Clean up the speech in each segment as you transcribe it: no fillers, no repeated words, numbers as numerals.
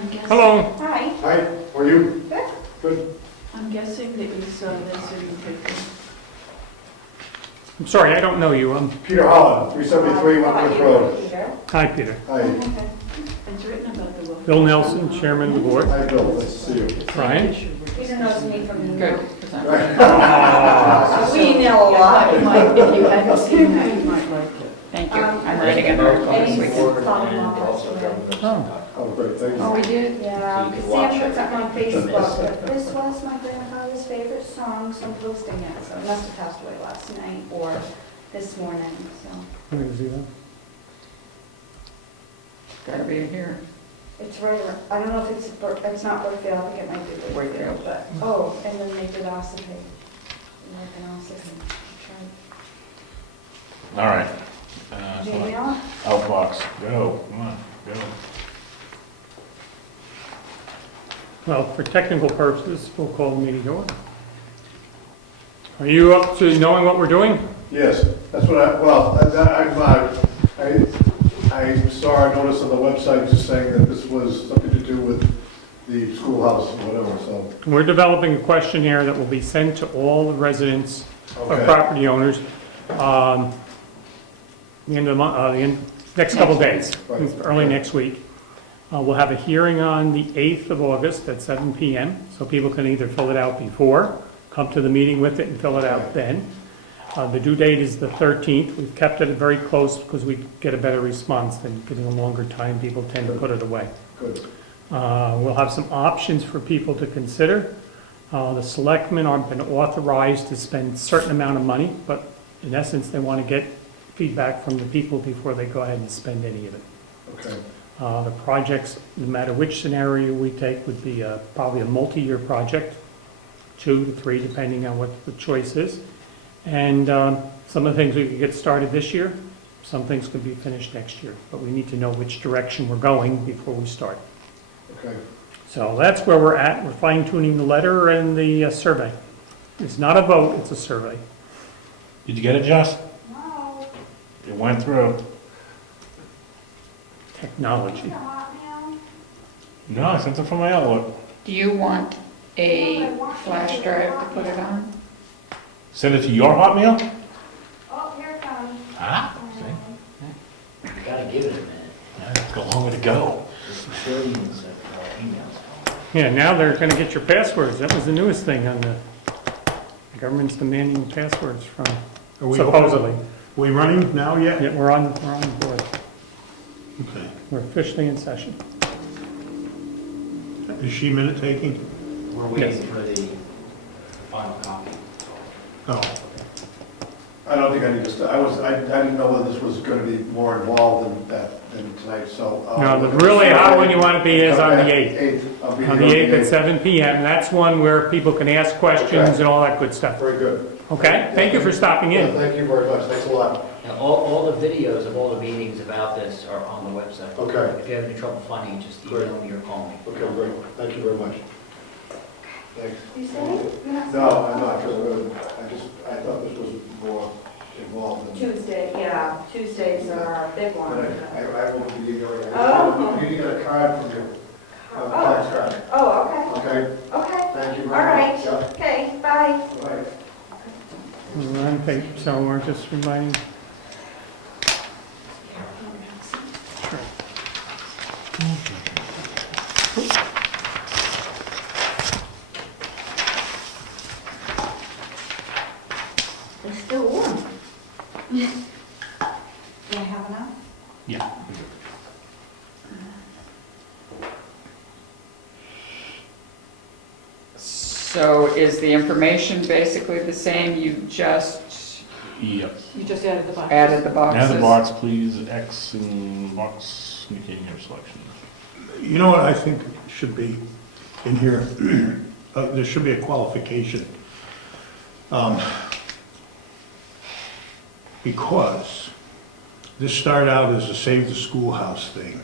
I'm guessing. Hello. Hi. Hi, how are you? Good. Good. I'm guessing that you saw this in the paper. I'm sorry, I don't know you. Peter Holland, 373 Wentworth Road. Peter. Hi, Peter. Hi. It's written about the will. Bill Nelson, Chairman of the Board. Hi, Bill, nice to see you. Brian. Peter knows me from the Good. We email a lot. If you hadn't seen that, you might like it. Thank you. I'm writing an article this Any weekend. follow-up Oh, Oh, great, thank Oh, you. we did? Yeah, So you can Sam watch put it. something on Facebook, but this was my grandfather's favorite song, so I'm posting it. So it must have passed away last night or this morning, so. I'm going to see that. Gotta be here. It's right, I don't know if it's not Brookfield, I think it might be Brookfield, Brookfield. but, oh, and then they did Ossipee. American Ossipee. All right. Did you email it? Outbox, go, come on, go. Well, for technical purposes, we'll call the meeting to order. Are you up to knowing what we're doing? Yes, that's what I saw a notice on the website just saying that this was something to do with the schoolhouse or whatever, so. We're developing a questionnaire that will be sent to all the residents or Okay. property owners the end of the month, next couple days, Right. early next week. We'll have a hearing on the 8th of August at 7 PM, so people can either fill it out before, come to the meeting with it and fill it out then. The due date is the 13th. We've kept it very close because we get a better response than getting a longer time. People tend to put it away. Good. We'll have some options for people to consider. The selectmen have been authorized to spend a certain amount of money, but in essence, they want to get feedback from the people before they go ahead and spend any of it. Okay. The projects, no matter which scenario we take, would be probably a multi-year project, 2 to 3, depending on what the choice is. And some of the things we could get started this year, some things could be finished next year, but we need to know which direction we're going before we start. Okay. So that's where we're at. We're fine tuning the letter and the survey. It's not a vote, it's a survey. Did you get it, Jess? No. It went through. Technology. No, I sent it from my Outlook. Do you want a flash drive to put it on? Send it to your Hotmail? Oh, here it comes. Ah, You gotta give it a minute. it's got a long way to go. There's trillions of emails. Yeah, now they're going to get your passwords. That was the newest thing on the government's demanding passwords from, Are we supposedly. open? Are we running now yet? Yeah, we're on the board. Okay. We're officially in session. Is she minute taking? We're waiting Yes. for the final copy. Oh, I don't think I need to, I didn't know whether this was gonna be more involved than tonight, so. No, the really hot one you want to be is on the 8th. 8th. I'll be On here the 8th at 7 PM. That's one where people can ask questions and all that good stuff. Very good. Okay? Thank you for stopping Yeah, in. thank you very much, thanks a lot. Now, all the videos of all the meetings about this are on the website. Okay. If you have any trouble finding it, just email me or call me. Okay, great, thank you very much. Thanks. You said it? You're not No, I'm not, because I thought this was more involved than. Tuesday, yeah, Tuesdays are our big one. But I will be here. Oh. You need to get a card from you, a tax card, Oh, okay, okay? okay, Thank you all very right, much. Yeah. okay, bye. Bye. We're on tape, so we're just reminding. Sure. They're still warm. Do I have enough? Yeah. So is the information basically the same? You just Yep. You just added the box. added the boxes? Now the box, please, X and box indicating your selection. you know what I think should be in here? There should be a qualification. Because this started out as a Save the Schoolhouse thing,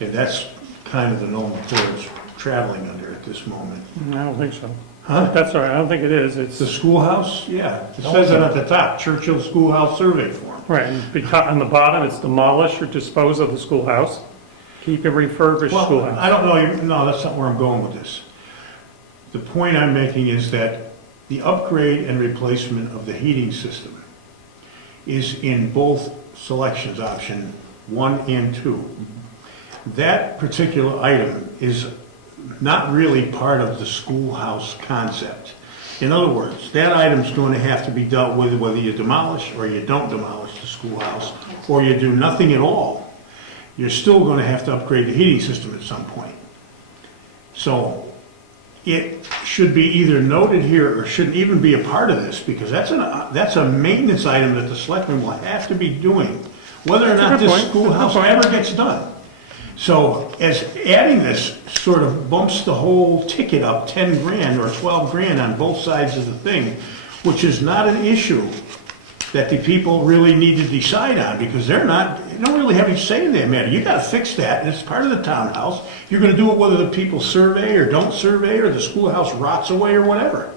and that's kind of the nomenclature it's traveling under at this moment. I don't think so. Huh? That's all right, I don't think it is. The It's, schoolhouse? Yeah, it says it at the top, Churchill Schoolhouse survey form. right, and on the bottom, it's demolish or dispose of the schoolhouse. Keep a refurbished Well, schoolhouse. I don't know, no, that's not where I'm going with this. The point I'm making is that the upgrade and replacement of the heating system is in both selections, option 1 and 2. That particular item is not really part of the schoolhouse concept. In other words, that item's going to have to be dealt with whether you demolish or you don't demolish the schoolhouse, or you do nothing at all. You're still going to have to upgrade the heating system at some point. So it should be either noted here or shouldn't even be a part of this, because that's a maintenance item that the selectmen will have to be doing, whether or That's a not good this point. schoolhouse ever gets done. So as adding this sort of bumps the whole ticket up 10 grand or 12 grand on both sides of the thing, which is not an issue that the people really need to decide on, because they don't really have any say in that matter. You gotta fix that, and it's part of the townhouse. You're gonna do it whether the people survey or don't survey, or the schoolhouse rots away or whatever.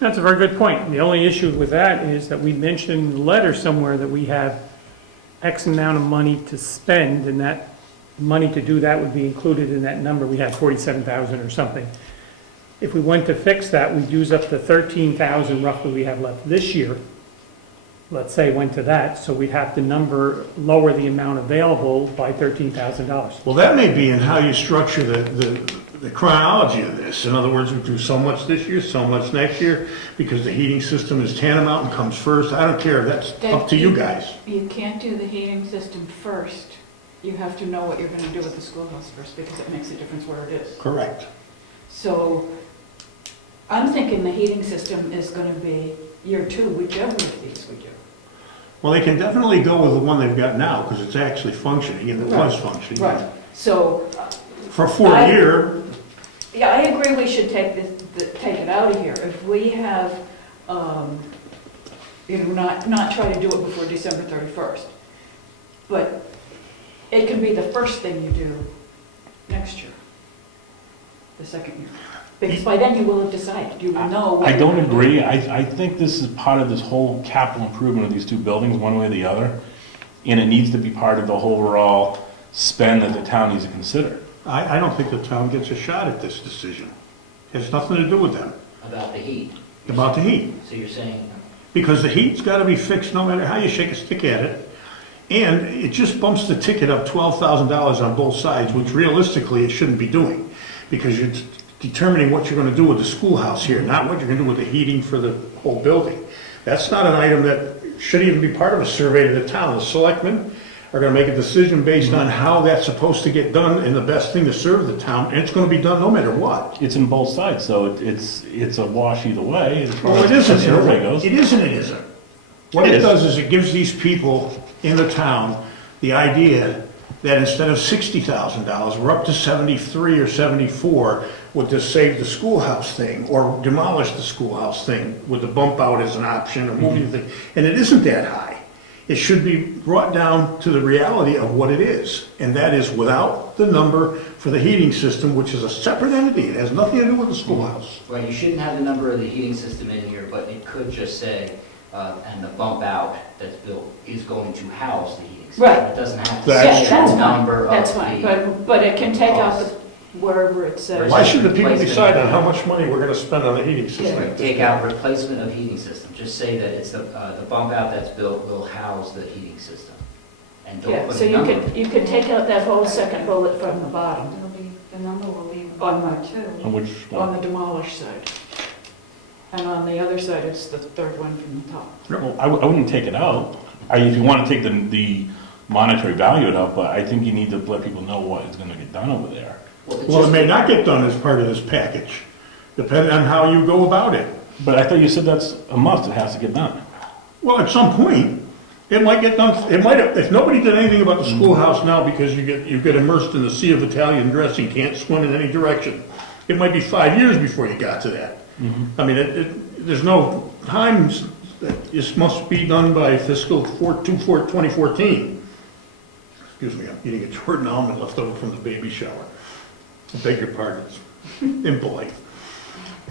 That's a very good point. The only issue with that is that we mentioned in the letter somewhere that we have X amount of money to spend, and that money to do that would be included in that number. We had 47,000 or something. If we went to fix that, we'd use up the 13,000 roughly we have left this year. Let's say went to that, so we'd have to lower the amount available by $13,000. Well, that may be in how you structure the chronology of this. In other words, we do so much this year, so much next year, because the heating system is tantamount and comes first. I don't care, that's up to you guys. You can't do the heating system first. You have to know what you're gonna do with the schoolhouse first, because it makes a difference where it is. Correct. So, I'm thinking the heating system is gonna be year 2, whichever of these we do. Well, they can definitely go with the one they've got now, because it's actually functioning, and it was functioning. Right, so, For 4 year, yeah, I agree we should take take it out of here. If we have, not try to do it before December 31st. But it can be the first thing you do next year, the second year. Because by then you will have decided, you will know. what I you're don't gonna do. agree. I think this is part of this whole capital improvement of these two buildings, one way or the other. And it needs to be part of the whole overall spend that the town needs to consider. I don't think the town gets a shot at this decision. It has nothing to do with them, About the heat. about the heat. So you're saying, Because the heat's gotta be fixed no matter how you shake a stick at it. And it just bumps the ticket up $12,000 on both sides, which realistically it shouldn't be doing. Because you're determining what you're gonna do with the schoolhouse here, not what you're gonna do with the heating for the whole building. That's not an item that should even be part of a survey to the town. The selectmen are gonna make a decision based on how that's supposed to get done and the best thing to serve the town, and it's gonna be done no matter what. It's in both sides, so it's a wash either way. As far Well, as it isn't, the survey goes. it isn't, it isn't. What It it is. does is it gives these people in the town the idea that instead of $60,000, we're up to 73 or 74, would just save the schoolhouse thing, or demolish the schoolhouse thing, with the bump out as an option, or moving the thing. And it isn't that high. It should be brought down to the reality of what it is, and that is without the number for the heating system, which is a separate entity. It has nothing to do with the schoolhouse. right, you shouldn't have the number of the heating system in here, but it could just say, and the bump out that's built is going to house the heating system. Right. It doesn't have to That's say Yeah, that's the fine, number of that's fine, the. but it can take out wherever it says. Why should the people decide on how much money we're gonna spend on the heating system? Right, take out replacement of heating system, just say that it's the bump out that's built will house the heating system. And don't Yeah, put so a number. you could take out that whole second bullet from the bottom, It'll be, the number will be On on the- there too. On which on one? the demolished side. And on the other side, it's the third one from the top. Well, I wouldn't take it out. If you want to take the monetary value out, but I think you need to let people know what is going to get done over there. Well, it may not get done as part of this package, depending on how you go about it. But I thought you said that's a must, it has to get done. Well, at some point, it might get done, it might, if nobody did anything about the schoolhouse now because you get immersed in the sea of Italian dressing, can't swim in any direction, it might be 5 years before you got to that. I mean, there's no times that this must be done by fiscal 2014. Excuse me, I'm eating a Jordan almond left over from the baby shower. I beg your pardon, it's impolite.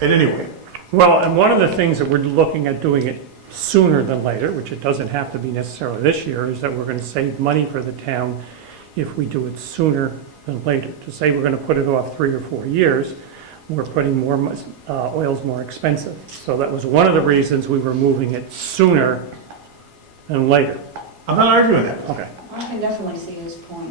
And anyway, Well, and one of the things that we're looking at doing it sooner than later, which it doesn't have to be necessarily this year, is that we're going to save money for the town if we do it sooner than later. To say we're gonna put it off 3 or 4 years, we're putting oil's more expensive. So that was one of the reasons we were moving it sooner than later. I'm not arguing that. Okay. I can definitely see his point.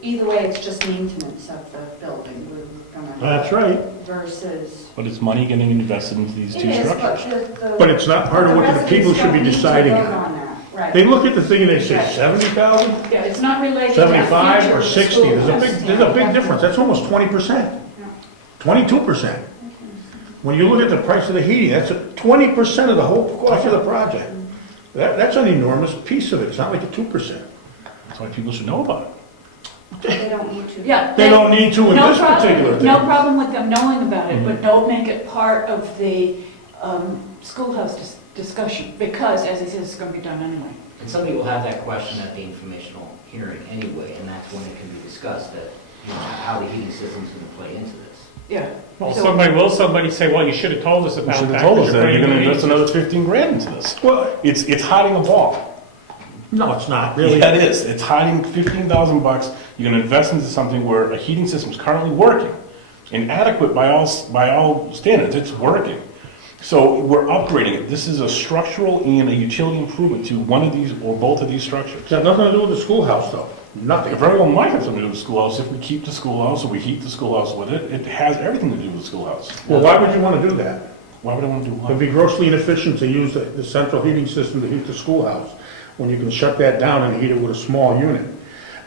Either way, it's just maintenance of the building we're gonna. That's right. Versus. But it's money getting invested into these two It is, structures. But it's not part of what the people should be deciding on. on. Right. They look at the thing and they say Right. 70,000, Yeah, it's not related to the 75, future or of the 60. schoolhouse. There's a big difference. That's almost 20%, 22%. When you look at the price of the heating, that's 20% of the whole cost of the project. That's an enormous piece of it. It's not like a 2%. That's why people should know about it. They don't need to. Yeah. They don't need to in No this problem- particular thing. No problem with them knowing about it, Mhm. but don't make it part of the schoolhouse discussion, because, as he says, it's going to be done anyway. And some people have that question at the informational hearing anyway, and that's when it can be discussed, that, you know, how the heating system's gonna play into this. Yeah. Well, So- somebody say, well, you should have told us You about should that. have told us 'cause that, you're gonna putting invest the another 15 grand into this. Well, It's hiding a ball. no, it's not really. Yeah, it is. It's hiding 15,000 bucks. You're gonna invest into something where a heating system's currently working, inadequate by all standards. It's working. So we're upgrading it. This is a structural and a utility improvement to one of these or both of these structures. It's got nothing to do with the schoolhouse, though. Nothing. It very well might have something to do with the schoolhouse. If we keep the schoolhouse or we heat the schoolhouse with it, it has everything to do with the schoolhouse. Well, why would you want to do that? Why would I want to do It'd what? be grossly inefficient to use the central heating system to heat the schoolhouse, when you can shut that down and heat it with a small unit.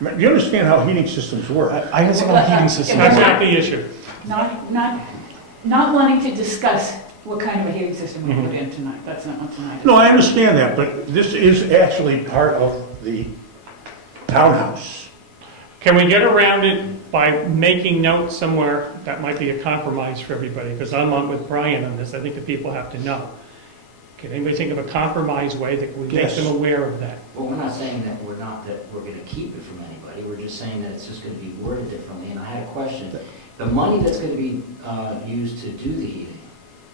I mean, you understand how heating systems work? I understand how heating systems That's work. not the issue. Not wanting to discuss what kind of a heating system we put in tonight, that's not what tonight is. No, I understand that, but this is actually part of the townhouse. Can we get around it by making notes somewhere? That might be a compromise for everybody, because I'm on with Brian on this. I think the people have to know. Can anybody think of a compromise way that we make Yes. them aware of that? Well, we're not saying that we're gonna keep it from anybody, we're just saying that it's just gonna be worded differently, and I had a question. The money that's gonna be, used to do the heating,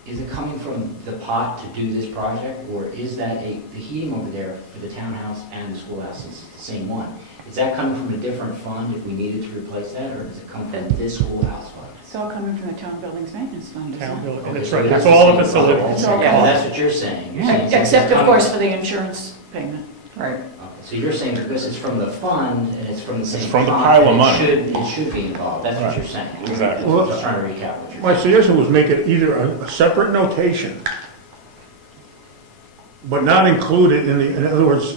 is it coming from the pot to do this project, or is that the heating over there for the townhouse and the schoolhouse, since it's the same one? Is that coming from a different fund if we needed to replace that, or does it come from this schoolhouse fund? It's all coming from the town buildings maintenance fund, isn't Town it? building, Okay, that's so right, that's it's all the of same facilities. fund. It's all Yeah, cost. that's what you're saying. You're saying since Except, it's of coming- course, for the insurance payment. Right. Okay, so you're saying because it's from the fund and it's from the same from the pot, pile of it money. It should be involved, that's what Right. you're saying. Exactly. Well, Just trying to recap what you're My saying. suggestion was make it either a separate notation, but not include it in other words,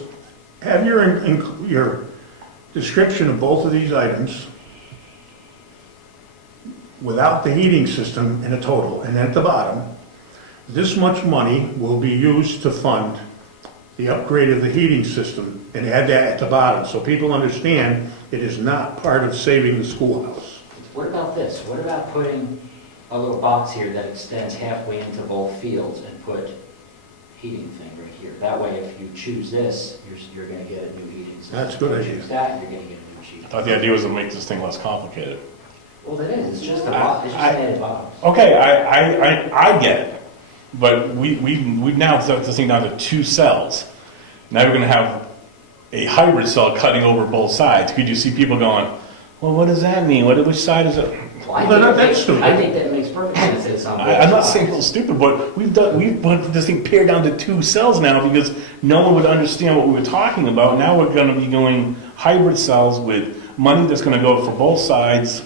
have your description of both of these items without the heating system in a total, and at the bottom, this much money will be used to fund the upgrade of the heating system, and add that at the bottom, so people understand it is not part of saving the schoolhouse. What about this? What about putting a little box here that extends halfway into both fields and put heating thing right here? That way, if you choose this, you're gonna get a new heating system. That's a good If you idea. choose that, you're gonna get a new heating. I thought the idea was to make this thing less complicated. Well, that is, it's just a box, it's just an added box. Okay, I get it, but we've now set this thing down to 2 cells. Now we're gonna have a hybrid cell cutting over both sides. Could you see people going, well, what does that mean? Which side is it? Well, I Well, think they're not it that makes- stupid. I think that makes perfect sense that it's on both I'm not sides. saying it's stupid, but we've put this thing pared down to 2 cells now because no one would understand what we were talking about. Now we're gonna be going hybrid cells with money that's gonna go for both sides.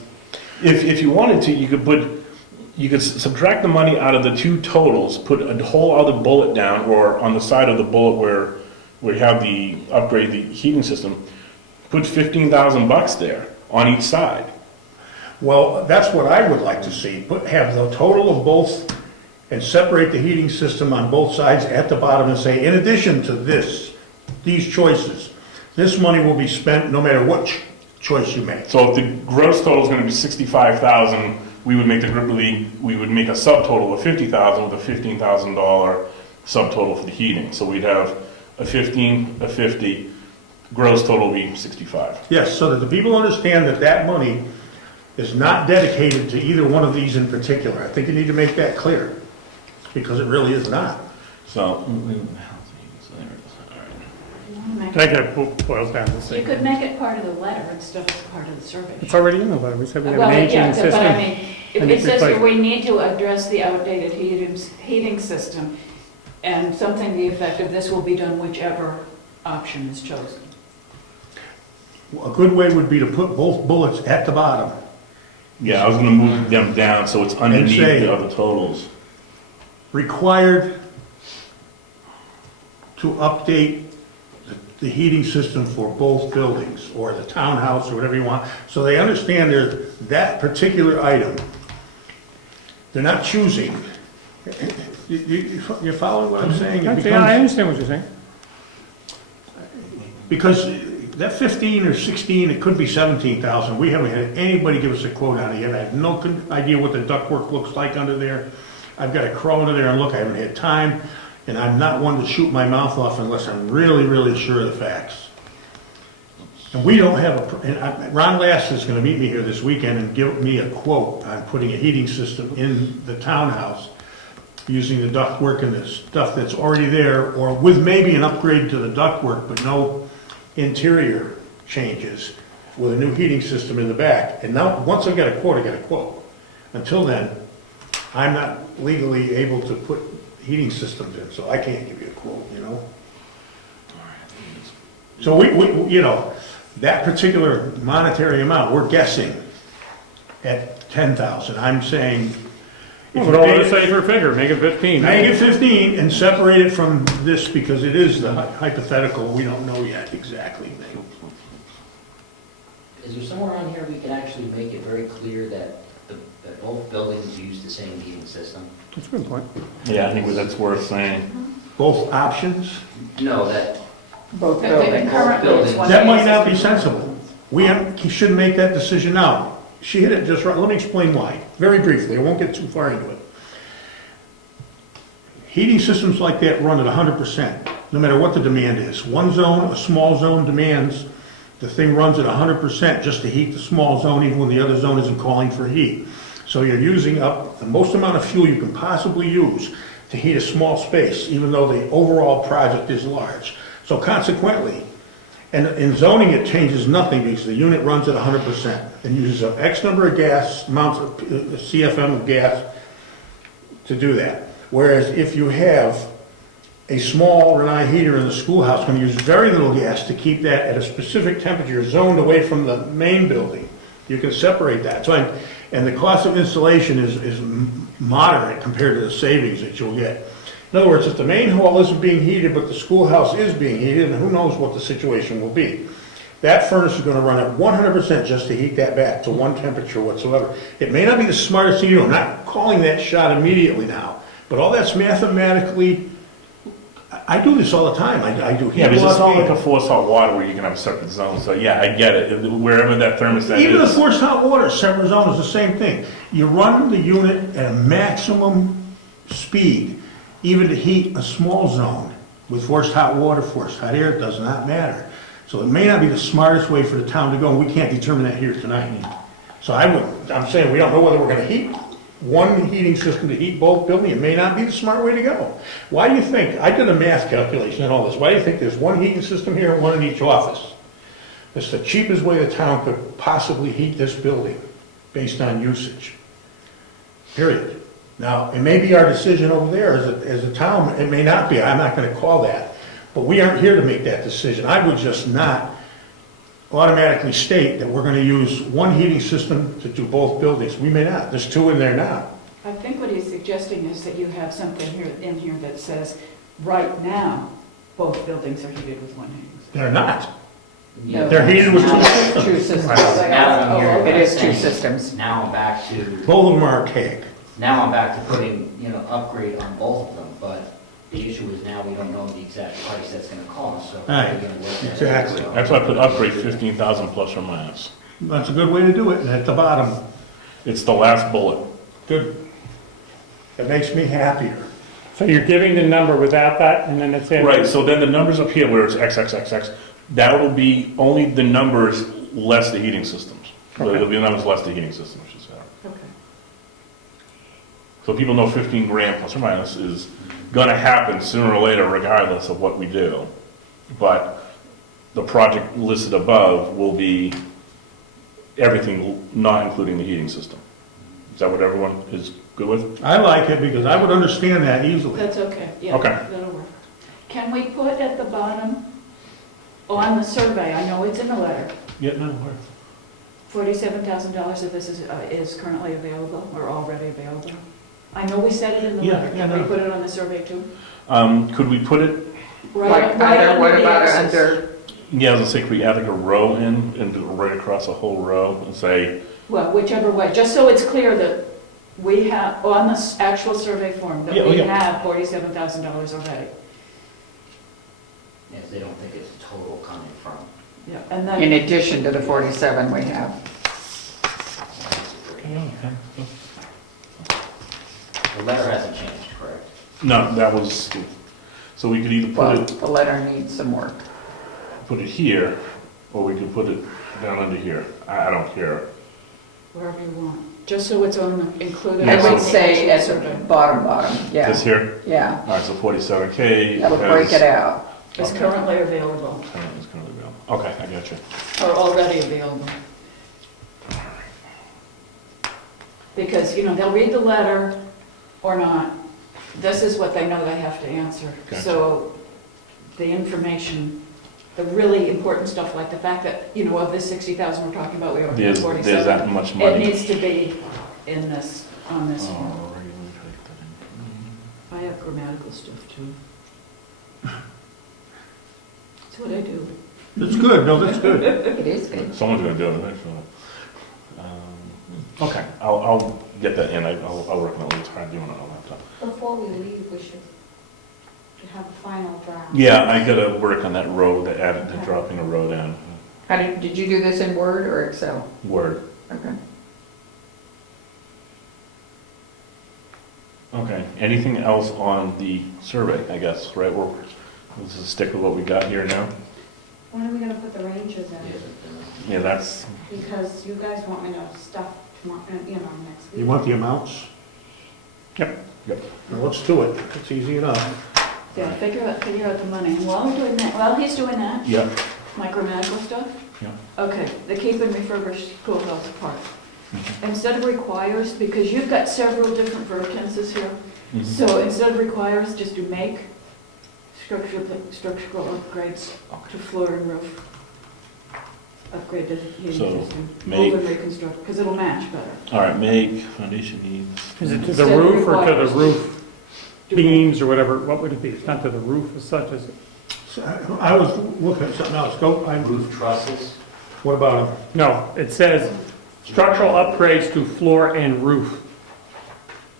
If you wanted to, you could subtract the money out of the 2 totals, put a whole other bullet down, or on the side of the bullet where you have the upgrade the heating system, put 15,000 bucks there on each side. Well, that's what I would like to see, have the total of both, and separate the heating system on both sides at the bottom and say, in addition to these choices, this money will be spent no matter what choice you make. So if the gross total is gonna be 65,000, we would make a subtotal of 50,000 with a $15,000 subtotal for the heating. So we'd have a 15, a 50, gross total would be 65. Yes, so that the people understand that that money is not dedicated to either one of these in particular. I think you need to make that clear, because it really is not. So, You want to make I think it boils down to the You same. could make it part of the letter instead of part of the survey. It's already in the letter, we said we have Well, an aging yeah, but I system. mean, and it says replace that we need to address the outdated heating system, and something to the effect of this will be done whichever option is chosen. A good way would be to put both bullets at the bottom. Yeah, I was gonna move them down so it's underneath say- the other totals. Required to update the heating system for both buildings, or the townhouse, or whatever you want, so they understand there's that particular item. They're not choosing. You following what I'm saying? It Yeah, I becomes- understand what you're saying. Because that 15 or 16, it could be 17,000, we haven't had anybody give us a quote on it yet. I have no idea what the ductwork looks like under there. I've got to crawl under there and look, I haven't had time, and I'm not one to shoot my mouth off unless I'm really, really sure of the facts. And we don't have Ron Lass is going to meet me here this weekend and give me a quote on putting a heating system in the townhouse using the ductwork and the stuff that's already there, or with maybe an upgrade to the ductwork, but no interior changes, with a new heating system in the back. And now, once I've got a quote, I got a quote. Until then, I'm not legally able to put heating systems in, so I can't give you a quote, you know? So we you know, that particular monetary amount, we're guessing at 10,000. I'm saying, if But you all made the safer figure, make it 15. make it 15 and separate it from this, because it is the hypothetical, we don't know yet exactly. Is there somewhere on here we can actually make it very clear that that both buildings use the same heating system? That's a good point. Yeah, I think that's worth saying. Both options, No, that, Both That they buildings. currently it's one that might heating not be system. sensible. He shouldn't make that decision now. She hit it just right, let me explain why, very briefly, I won't get too far into it. Heating systems like that run at 100%, no matter what the demand is. One zone, a small zone demands, the thing runs at 100% just to heat the small zone, even when the other zone isn't calling for heat. So you're using up the most amount of fuel you can possibly use to heat a small space, even though the overall project is large. So consequently, and in zoning, it changes nothing because the unit runs at 100% and uses up X number of gas, amounts of CFM of gas to do that. Whereas if you have a small Renai heater in the schoolhouse, going to use very little gas to keep that at a specific temperature zoned away from the main building. You can separate that. So, and the cost of installation is moderate compared to the savings that you'll get. In other words, if the main hall isn't being heated, but the schoolhouse is being heated, and who knows what the situation will be. That furnace is going to run at 100% just to heat that back to one temperature whatsoever. It may not be the smartest thing to do. I'm not calling that shot immediately now, but all that's mathematically, I do this all the time. I do heat Yeah, but it's loss not like gain. a forced hot water where you can have a separate zone, so yeah, I get it, wherever that thermostat Even the is. forced hot water, separate zone is the same thing. You run the unit at a maximum speed, even to heat a small zone with forced hot water, forced hot air, it does not matter. So it may not be the smartest way for the town to go, and we can't determine that here tonight. So I'm saying we don't know whether we're gonna heat one heating system to heat both buildings. It may not be the smart way to go. Why do you think, I did a math calculation and all this, why do you think there's one heating system here and one in each office? It's the cheapest way the town could possibly heat this building, based on usage. Period. Now, it may be our decision over there as a town, it may not be, I'm not gonna call that. But we aren't here to make that decision. I would just not automatically state that we're gonna use one heating system to do both buildings. We may not, there's two in there now. I think what he's suggesting is that you have something in here that says, right now, both buildings are heated with one heating system. They're not. yeah. They're heated with two Now- systems. Two systems. Now I'm here. It is two saying, systems. Now I'm back to, Both of them are archaic. now I'm back to putting, upgrade on both of them, but the issue is now we don't know the exact price that's gonna cost, so. Right, we're gonna work that out, exactly. so. That's why I put upgrade 15,000 plus or minus. That's a good way to do it, and at the bottom, It's the last bullet. good. It makes me happier. So you're giving the number without that, and then it's in. Right, so then the numbers up here where it's XXXX, that will be only the numbers less the heating systems. So Okay. it'll be the numbers less the heating system, I should say. Okay. So people know 15 grand plus or minus is gonna happen sooner or later regardless of what we do. But the project listed above will be everything, not including the heating system. Is that what everyone is good with? I like it because I would understand that easily. That's okay, yeah, Okay. that'll work. Can we put at the bottom, on the survey, I know it's in the letter, Yeah, no, $47,000 of this is currently available or already available? I know we said it in the Yeah, letter. yeah, Can we no. put it on the survey too? Could we put it, Like, Right either, what under the about X's. under, yeah, I was gonna say, could we add like a row in and do it right across the whole row and say, Well, whichever way, just so it's clear that we have, on the actual survey form, Yeah, that we yeah. have $47,000 already. Yes, they don't think it's total coming from. Yeah, and in then, addition to the 47 we have? The letter hasn't changed, correct? no, that was, so we could either Well, put it, the letter needs some work. put it here, or we could put it down under here. I don't care. wherever you want, just so it's on the, included. I Yeah, would on the say actual at the survey. bottom, yeah, This here? yeah. All right, so 47K. That'll break it out. It's Okay. currently available, It's gonna be available. Okay, I got you. or already available. Because, you know, they'll read the letter or not. This is what they know they have to answer. Gotcha. So the information, the really important stuff, like the fact that, you know, of this 60,000 we're talking about, we already have There's 47. that much It money. needs to be in this, on this Oh, one. right, let me try to put that in. I have grammatical stuff too. That's what I do. That's good, no, that's good. It is good. Someone's gonna do it eventually. Okay, I'll get that in. I'll work on it. It's hard doing it all that time. Before we leave, we should have a final draft. Yeah, I gotta work on that row, the added, the dropping a row down. How did you do this in Word or Excel? Word. Okay. Okay, anything else on the survey, I guess, right? We'll just stick with what we got here now. When are we gonna put the ranges in? Yeah, that's, Because you guys want me to stuff, you know, next week. You want the amounts? yep. Well, let's do it. It's easy enough. Yeah, figure out the money. While we're doing that, while he's doing that, Yep. my grammatical stuff. Yeah. Okay, the keep and refurbish schoolhouse part. Mhm. Instead of requires, because you've got several different verb tenses here, Mhm. so instead of requires, just do make structural upgrades to floor and roof. Upgrade the heating So, system. make- Move and reconstruct, because it'll match better. All right, make foundation needs. Is it to the Instead of roof or to the requires. roof Do beams or whatever? What would it be? It's not to the roof as such, is it? So, I was looking at something else. Go, Roof trusses, what about them? No, it says structural upgrades to floor and roof.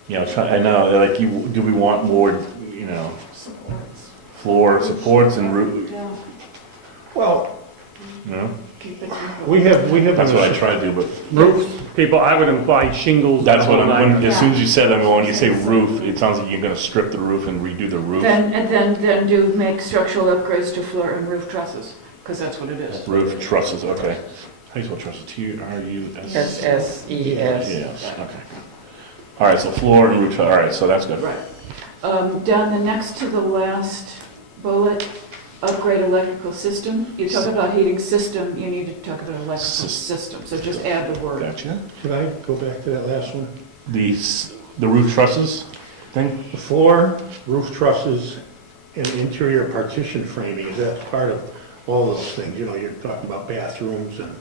Yeah, I know, like, do we want more, you know, Supports. floor supports and roof, Yeah. Well, you know? Keep it simple. we have. That's what I try to do, but Roofs, people, I would imply shingles. that's what the whole I'm, nine. as soon as you said that, when you say roof, it sounds like you're gonna strip the roof and redo the roof. Then do make structural upgrades to floor and roof trusses, because that's what it is. Roof trusses, okay. How do you spell trusses? T-R-U-S? SSES. Yes, okay. All right, so floor and roof, all right, so that's good. Right. Down the next to the last bullet, upgrade electrical system. You talk about heating system, you need to talk about electrical system, so just add the word. Gotcha. Should I go back to that last one? The roof trusses thing? The floor, roof trusses, and interior partition framing, is that part of all those things? You know, you're talking about bathrooms and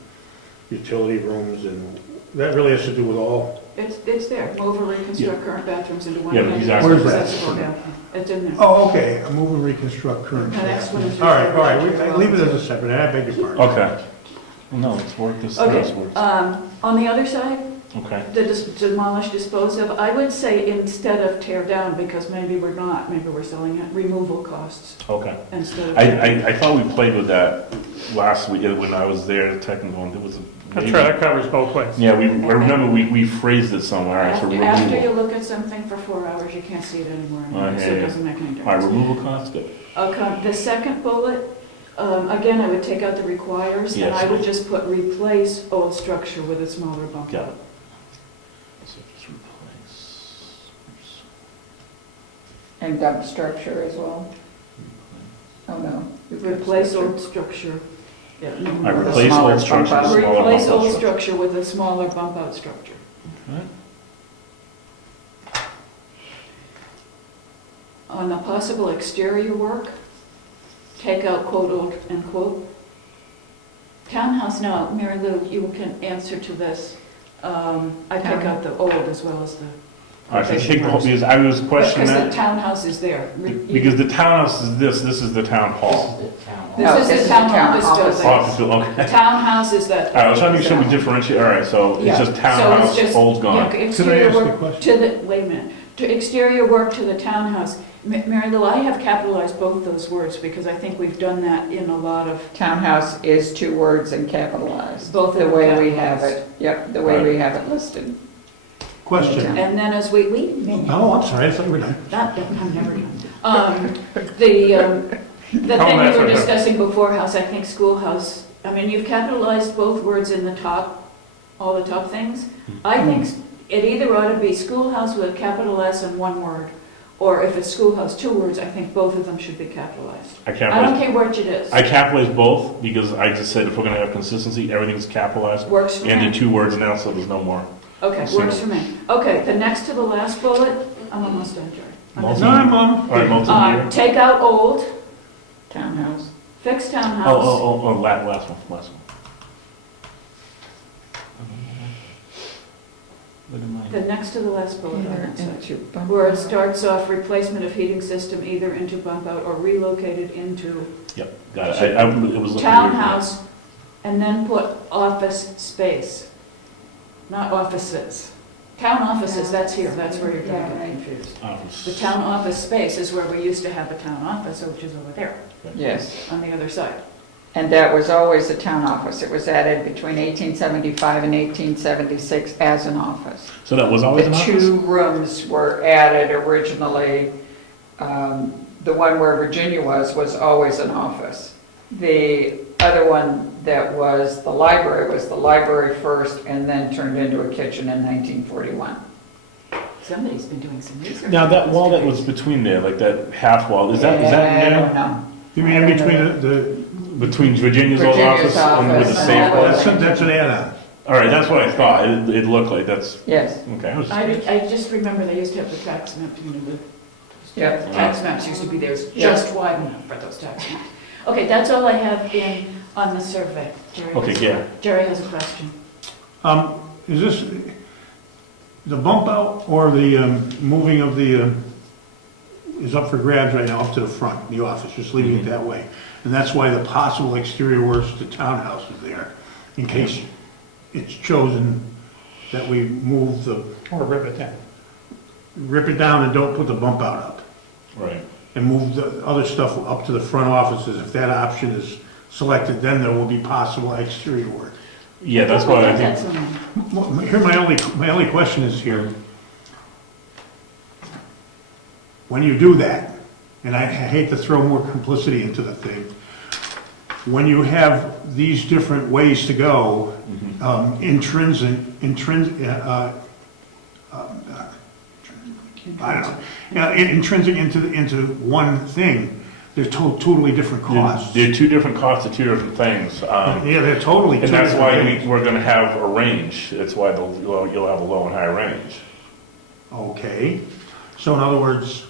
utility rooms, and that really has to do with all. It's there, move or reconstruct current bathrooms into one. Yeah, but he's main asking- Where's that? accessible bathroom. It's in there. Oh, okay, move and reconstruct current. The next one is All right, leave it as a separate, I beg your pardon. Okay. No, let's work this, Okay, this works. on the other side, Okay. the demolish, dispose of, I would say instead of tear down, because maybe we're not, maybe we're selling it, removal costs Okay. instead of. I thought we played with that last week, when I was there, technical, and there was a. That's right, that covers both ways. Yeah, I remember we phrased it somewhere, all right, so After you removal. look at something for 4 hours, you can't see it anymore, Oh, so yeah, it yeah. doesn't make any All right, difference. removal costs, good. Okay, the second bullet, again, I would take out the requires, and Yes. I would just put replace old structure with a smaller bump Got out. it. So just replace. And dump structure as well? Oh, no. Replace old structure Yeah. I With a replace smaller old structure with bump out. smaller Replace bump out old structure. structure with a smaller bump out structure. Okay. On the possible exterior work, take out quote old end quote. Townhouse, now, Mary Lou, you can answer to this. I take out the old as well as the. All right, so take the whole, because I was questioning Because the that, townhouse is there. because the townhouse is this is the town hall. This is the town. This No, is this the is town the town office office. building. Office building, okay. The townhouse is that. All right, I was trying to make sure we differentiate, all right, so it's Yeah. just So townhouse, it's just- old's yeah, gone. Could I exterior ask a work question? to the, wait a minute, to exterior work to the townhouse. Mary Lou, I have capitalized both those words because I think we've done that in a lot of, Townhouse is 2 words and capitalized. Both of The them way we have capitalized. it, yep, the way we have it listed. Question. and then as we Oh, I'm sorry, I thought you were done. I'm never done. The Oh, thing we that's were right. discussing before, house, I think schoolhouse, I mean, you've capitalized both words in the top, all the top things. I think it either ought to be schoolhouse with a capital S and 1 word, or if it's schoolhouse 2 words, I think both of them should be capitalized. I I don't capitalize, care which it is. I capitalize both, because I just said if we're gonna have consistency, everything's capitalized, Works for and in me. 2 words now, so there's no more. Okay, works for me. Okay, the next to the last bullet, I'm almost done, Jerry. I'm Multi- No, I'm on. All right, multi-year. Take out old, Townhouse. fix Oh, townhouse. last one. What am The next to the last bullet on Either that side. into bump Where it out. starts off, replacement of heating system either into bump out or relocated into Yep, got it. It was looking weird. townhouse, and then put office space, not offices. Town offices, that's here, that's where you're gonna get confused. Office. The town office space is where we used to have a town office, which is over there, Yes, on the other side. and that was always a town office. It was added between 1875 and 1876 as an office. So that was always an The office? 2 rooms were added originally. The one where Virginia was always an office. The other one that was the library first, and then turned into a kitchen in 1941. Somebody's been doing some research. Now, that wall that was between there, like that half wall, is that I don't new? know. You mean in between the, Between Virginia's old Virginia's office and with the office safe and all wall? that. that's an add-on. All right, that's what I thought. It looked like that's, Yes, okay. I was just I curious. just remember they used to have the tax map, you know, the yep. tax maps used to be there, Yeah. just wide enough for those tax maps. Okay, that's all I have on the survey. Jerry Okay, has- yeah. Jerry has a question. Is this the bump out or the moving of the, is up for grabs right now, up to the front, the office, just leaving it that way? And that's why the possible exterior works to townhouse is there, in case it's chosen that we move the, Or rip it down. rip it down and don't put the bump out up. Right. And move the other stuff up to the front offices. If that option is selected, then there will be possible exterior work. Yeah, that's what I That's think. on there. Here, my only question is here. When you do that, and I hate to throw more complicity into the thing, when you have these different ways to go, intrinsic, I don't know, intrinsic into one thing, they're totally different costs. They're 2 different costs of 2 different things. Yeah, they're totally two And that's different why things. we're gonna have a range. That's why you'll have a low and high range. Okay, so in other words,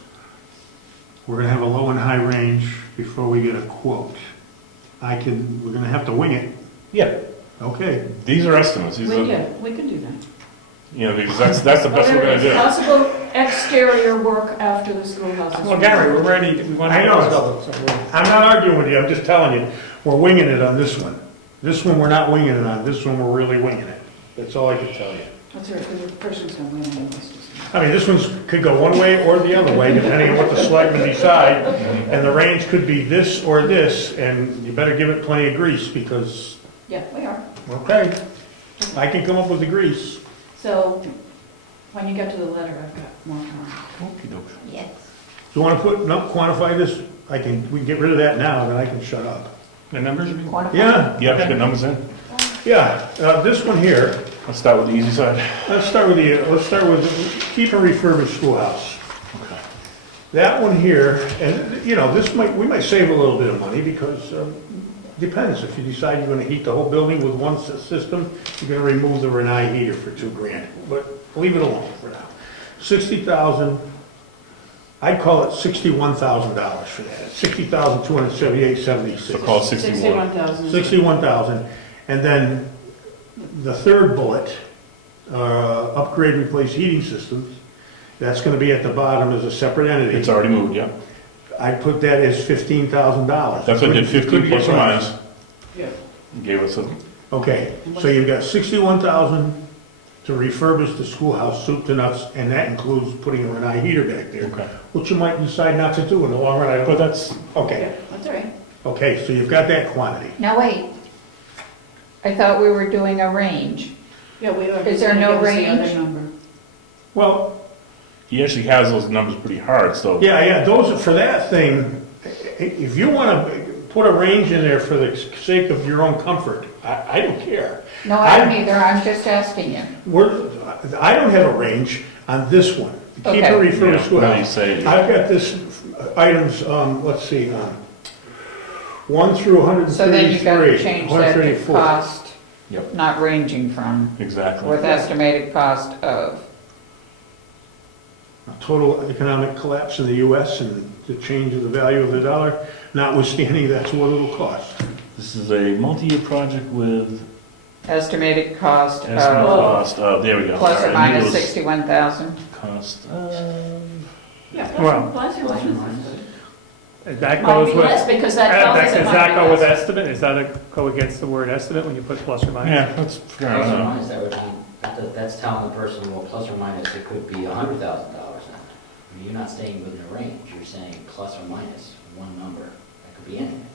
we're gonna have a low and high range before we get a quote. We're gonna have to wing it, Yeah. okay. These are estimates. These are, We can do that. you know, because that's the best we're gonna do. Possible exterior work after the schoolhouse is. Well, Gary, we're ready, we want to. I know. I'm not arguing with you, I'm just telling you, we're winging it on this one. This one, we're not winging it on, this one, we're really winging it. That's all I can tell you. That's right, because the person's gonna win anyways. I mean, this one's, could go one way or the other way, depending on what the selectmen decide. And the range could be this or this, and you better give it plenty of grease, because, Yeah, we are. okay, I can come up with the grease. So, when you get to the letter, I've got more on. Okey-doke. Yes. Do you wanna quantify this? We can get rid of that now, then I can shut up. The numbers you mean? Quantify. Yeah, Yep, good numbers in. yeah, this one here, Let's start with the easy side. let's start with keep and refurbish schoolhouse. Okay. That one here, and, you know, we might save a little bit of money, because Depends, if you decide you're gonna heat the whole building with one system, you're gonna remove the Renai heater for $2,000, but leave it alone for now. 60,000, I'd call it $61,000 for that, $60,278.76. So call it 61. 61,000. 61,000, and then the third bullet, upgrade, replace heating systems, that's gonna be at the bottom as a separate entity. It's already moved, yeah. I put that as $15,000. That's what I did, 15 plus or minus. Yeah. Gave us a, Okay, so you've got 61,000 to refurbish the schoolhouse soup to nuts, and that includes putting a Renai heater back there, okay. which you might decide not to do in the long run, I don't But know. that's, Okay, Yeah, that's all right. okay, so you've got that quantity. Now, wait. I thought we were doing a range. Yeah, we are. Is there no Give us the other range? number. Well, he actually has those numbers pretty hard, so. yeah, those, for that thing, if you wanna put a range in there for the sake of your own comfort, I don't care. No, I don't either, I'm just asking you. I don't have a range on this one. Keep Okay. it referred to Yeah, now you schoolhouse. say it. I've got this, items, let's see, 1 through 133. So then you gotta change that to 134. cost, Yep, not ranging from, exactly. with estimated cost of. Total economic collapse in the US and the change of the value of the dollar, notwithstanding, that's what it'll cost. This is a multi-year project with Estimated cost estimate of, cost of, there we go. plus All or right, I knew it minus was 61,000. Cost of, Yeah, Well- plus or minus. That Might goes be with, less, because that tells us it does might that be go with less. estimate? Is that go against the word estimate when you put plus or minus? yeah, that's fair Plus or enough. minus, that would be, that's telling the person, well, plus or minus, it could be $100,000 now. I mean, you're not staying within a range, you're saying plus or minus one number, that could be anything.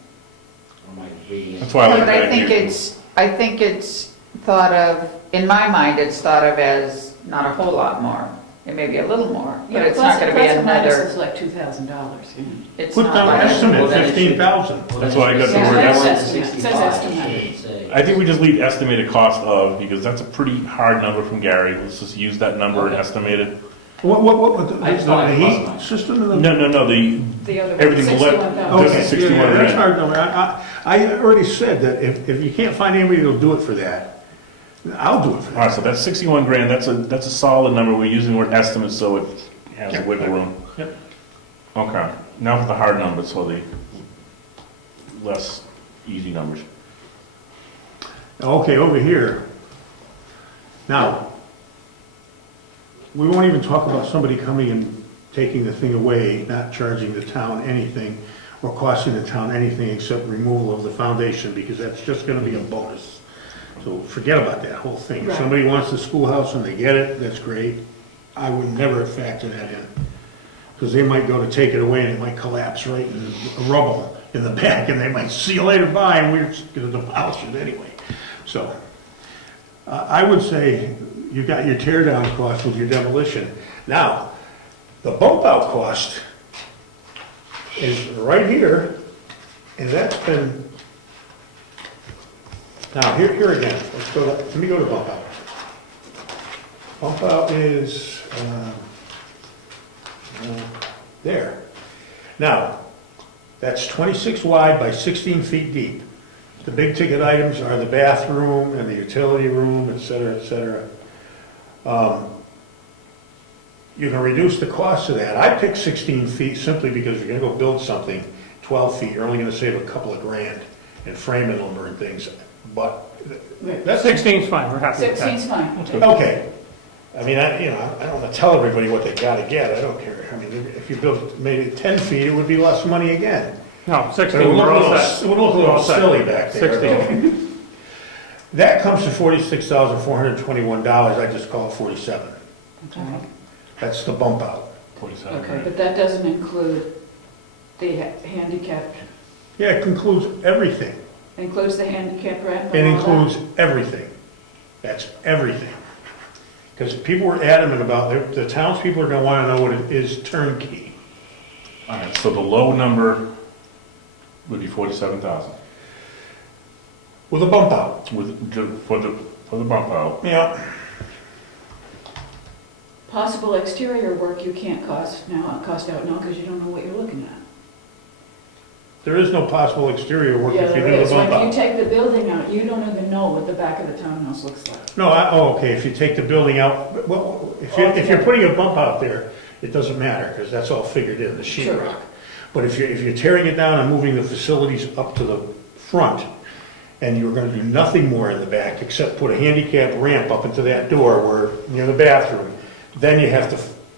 Or am I reading it? That's why I like But that. I think it's thought of, in my mind, it's thought of as not a whole lot more. It may be a little more, but it's not gonna be Plus or minus another, is like $2,000. it's Put not down an like. estimate, Well, then it should- 15,000. Well, That's then why I it got should the say word more than estimate. It says 65, it estimate. shouldn't say- I think we just leave estimated cost of, because that's a pretty hard number from Gary. Let's just use that number and Okay. estimate it. What, I just thought the it was heat mine. system in the? No, the, The other one, everything below, 61,000. this Okay, is 61 yeah, that's grand. hard number. I already said that if you can't find anybody that'll do it for that, I'll do it for All right, that. so that's 61 grand, that's a solid number. We're using the word estimate, so it has Yeah. wiggle room. Yep. Okay, now for the hard numbers, so the less easy numbers. Okay, over here. Now, we won't even talk about somebody coming and taking the thing away, not charging the town anything, or costing the town anything except removal of the foundation, because that's just gonna be a bonus. So forget about that whole thing. If Right. somebody wants the schoolhouse and they get it, that's great. I would never factor that in. Because they might go to take it away and it might collapse right in the rubble in the back, and they might see you later, bye, and we're just gonna demolish it anyway. So, I would say you got your tear down cost with your demolition. Now, the bump out cost is right here, and that's been, now, here again, let me go to bump out. Bump out is, there. Now, that's 26 wide by 16 feet deep. The big ticket items are the bathroom and the utility room, et cetera, et cetera. You can reduce the cost of that. I picked 16 feet simply because you're gonna go build something 12 feet, you're only gonna save a couple of grand in framing lumber and things, but that's, 16's fine, we're happy with that. 16's fine. okay. I mean, I don't wanna tell everybody what they gotta get, I don't care. I mean, if you build maybe 10 feet, it would be less money again. No, But 16, it would we're look a all little, set. it would look a We're little all set. silly back there. 16. That comes to $46,421, I just call it 47. Okay. That's the bump out. 47 Okay, grand. but that doesn't include the handicapped, Yeah, it concludes everything. includes the handicap ramp It and all that? includes everything. That's everything. Because people were adamant about, the townspeople are gonna wanna know what it is turnkey. All right, so the low number would be 47,000 With a bump out. for the bump out. Yeah. Possible exterior work you can't cost out now because you don't know what you're looking at. There is no possible exterior work Yeah, if you there do the is. bump When you out. take the building out, you don't even know what the back of the townhouse looks like. No, okay, if you take the building out, well, if you're putting a bump out there, it doesn't matter, because that's all figured in, the Sure. sheetrock. But if you're tearing it down and moving the facilities up to the front, and you're gonna do nothing more in the back except put a handicap ramp up into that door where, near the bathroom, then you have to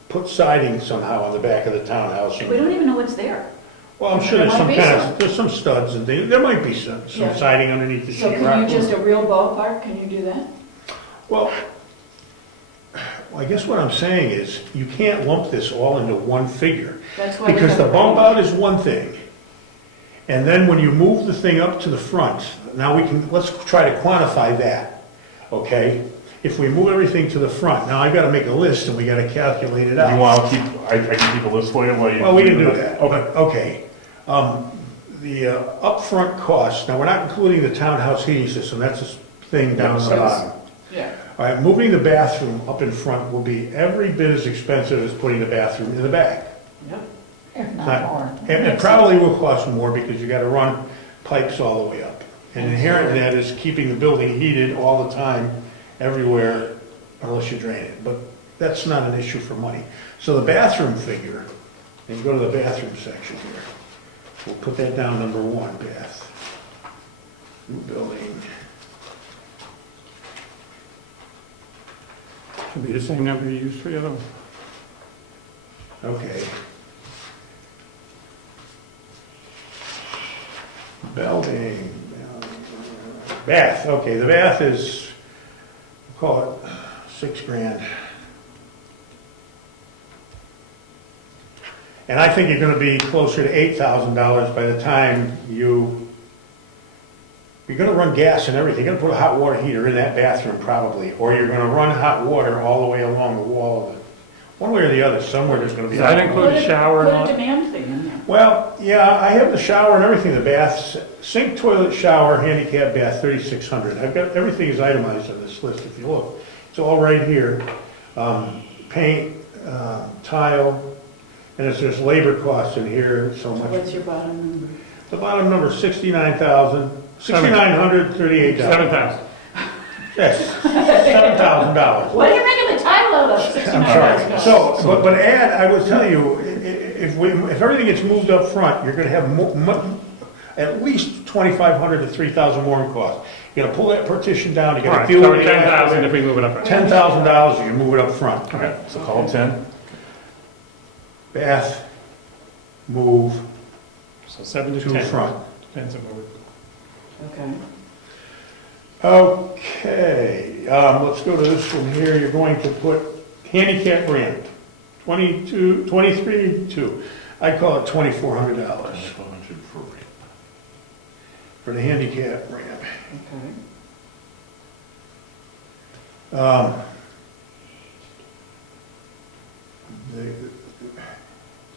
put siding somehow on the back of the townhouse. We don't even know what's there. Well, I'm sure There there's might some be kind some. of, there's some studs and things, there might be some Yeah. siding underneath the So sheetrock. can you just, a real ballpark, can you do that? Well, I guess what I'm saying is, you can't lump this all into one figure. That's why we Because have the a bump range. out is one thing. And then when you move the thing up to the front, now let's try to quantify that, okay? If we move everything to the front, now I've got to make a list and we got to calculate it You out. want to keep, I can keep a list for you while you. Well, we can do that, Okay. okay. The upfront cost, now we're not including the townhouse heating system, that's a thing down the bottom. Yeah. All right, moving the bathroom up in front will be every bit as expensive as putting the bathroom in the back. Yep. If Not- not more. And it probably will cost more because you gotta run pipes all the way up. And inherent in that is keeping the building heated all the time, everywhere, unless you drain it. But that's not an issue for money. So the bathroom figure, and you go to the bathroom section here. We'll put that down, number one, bath. New building. Should be the same number you used for the other one. Okay. Building. Bath, okay, the bath is, we'll call it $6,000. And I think you're gonna be closer to $8,000 by the time you're gonna run gas and everything, you're gonna put a hot water heater in that bathroom probably, or you're gonna run hot water all the way along the wall of it. One way or the other, somewhere there's gonna be. Does that include a shower and all? Put a demand thing in there. Well, yeah, I have the shower and everything, the bath, sink, toilet, shower, handicap bath, 3,600. I've got, everything is itemized on this list if you look. It's all right here. Paint, tile, and there's labor costs in here, so much. What's your bottom number? The bottom number, 69,000, 6,938. 7,000. Yes, $7,000. What are you making the title out of? I'm sorry. So, but add, I was telling you, if everything gets moved up front, you're gonna have at least 2,500 to 3,000 more in cost. You gotta pull that partition down, you All gotta right, deal so with 10,000 if we move it up. $10,000, you can move it up front. Okay. So call it 10. Bath, move So 7 to to 10. front. Depends on where Okay. Okay, let's go to this one here. You're going to put handicap ramp, 23,200. I call it $2,400 For rent. for the handicap ramp. Okay.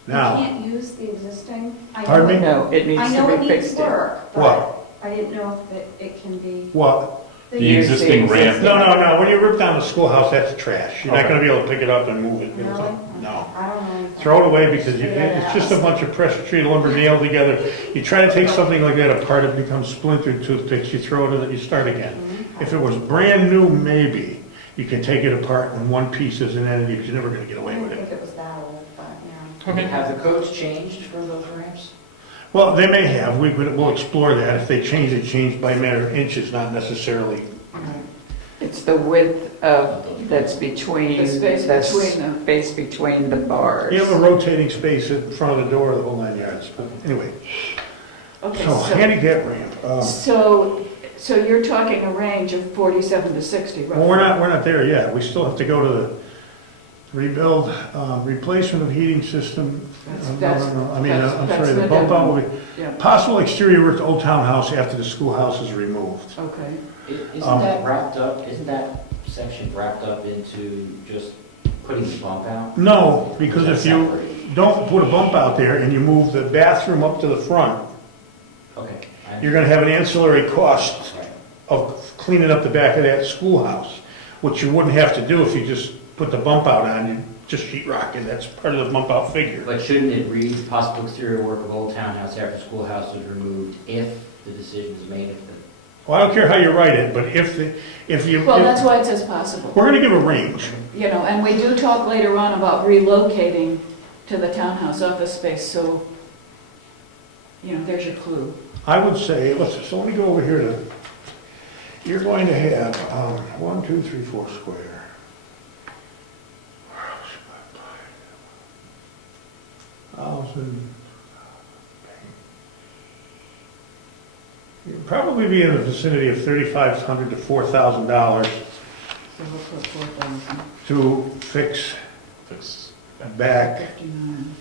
Now, You can't use the existing. I know Pardon me? it- No, it I needs know to it be needs fixed in. work, What? but I didn't know if it can be. what? The existing ramp. No, when you rip down the schoolhouse, that's trash. You're not Okay. gonna be able to pick it up and move it. Really? No. I don't know. Throw it away because it's just a bunch of pressure treated lumber nailed together. You try to take something like that apart, it becomes splintered toothpicks, you throw it in and you start again. If it was brand new, maybe, you can take it apart in one piece as an entity, but you're never gonna get I away didn't with it. think it was that old, but yeah. Okay. Have the codes changed for those ramps? Well, they may have, we'll explore that. If they change by a matter of inches, not necessarily. It's the width of, that's between, The space the between the- space between the bars. You have a rotating space in front of the door, the whole 9 yards. But anyway, Okay, so handicap ramp. so you're talking a range of 47 to 60, roughly? Well, we're not there yet. We still have to go to the rebuild, replacement of heating system. That's- No. I mean, that's- I'm that's sorry, the the bump out will be, Yeah, possible exterior work to Old Town House after the schoolhouse is removed. okay. Isn't that wrapped up, isn't that section wrapped up into just putting the bump out? No, because if you Separate. don't put a bump out there and you move the bathroom up to the front, Okay. you're gonna have an ancillary cost Right. of cleaning up the back of that schoolhouse, which you wouldn't have to do if you just put the bump out on, you just sheet rock it, that's part of the bump out figure. But shouldn't it read possible exterior work of old townhouse after schoolhouse is removed if the decision is made? Well, I don't care how you write it, but if you, Well, that's why it says possible. we're gonna give a range. You know, and we do talk later on about relocating to the townhouse office space, so, you know, there's your clue. I would say, so let me go over here to, you're going to have, 1, 2, 3, 4 square. Thousand. You'd probably be in the vicinity of $3,500 to $4,000 So we'll put 4,000, to fix Fix. back 59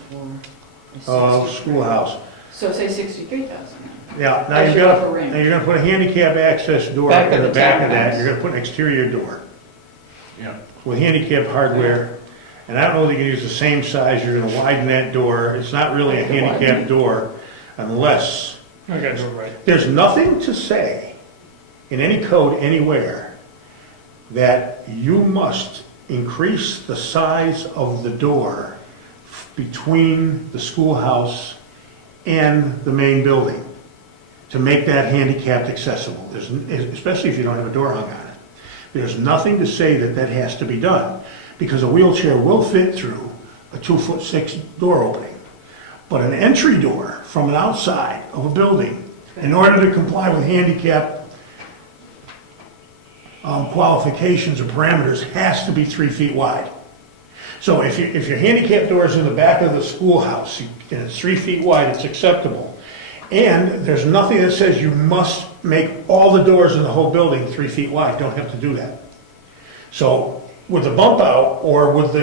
for. of schoolhouse. So say 63,000. Yeah, now As you're your upper gonna, range. now you're gonna put a handicap access door Back in of the the back of that, townhouse. you're gonna put an exterior door Yeah. with handicap hardware. And I don't know if you can use the same size, you're gonna widen that door, it's not really a handicap door unless, I gotta do it right. there's nothing to say in any code anywhere that you must increase the size of the door between the schoolhouse and the main building to make that handicapped accessible, especially if you don't have a door hung on it. There's nothing to say that that has to be done, because a wheelchair will fit through a 2'6" door opening. But an entry door from an outside of a building, in order to comply with handicap qualifications or parameters, has to be 3 feet wide. So if your handicap door is in the back of the schoolhouse, and it's 3 feet wide, it's acceptable. And there's nothing that says you must make all the doors in the whole building 3 feet wide, don't have to do that. So with the bump out, or with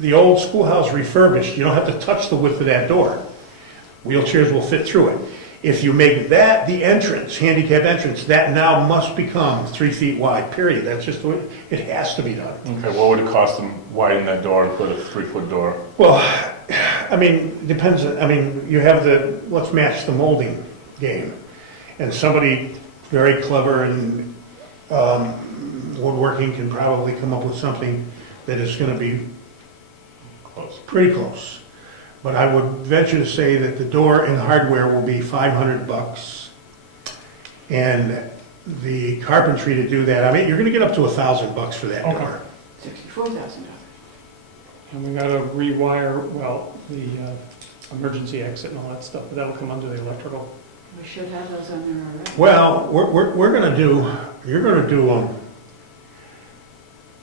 the old schoolhouse refurbished, you don't have to touch the width of that door. Wheelchairs will fit through it. If you make that the entrance, handicap entrance, that now must become 3 feet wide, period. That's just the way, it has to be done. Okay, what would it cost them widen that door and put a 3-foot door? Well, I mean, depends, I mean, you have the, let's match the molding game. And somebody very clever and woodworking can probably come up with something that is gonna be Close. pretty close. But I would venture to say that the door and hardware will be $500. And the carpentry to do that, I mean, you're gonna get up to $1,000 for that Okay. door. $64,000. And we gotta rewire, well, the emergency exit and all that stuff, but that'll come under the electrical. We should have those on there already. Well, we're gonna do, you're gonna do,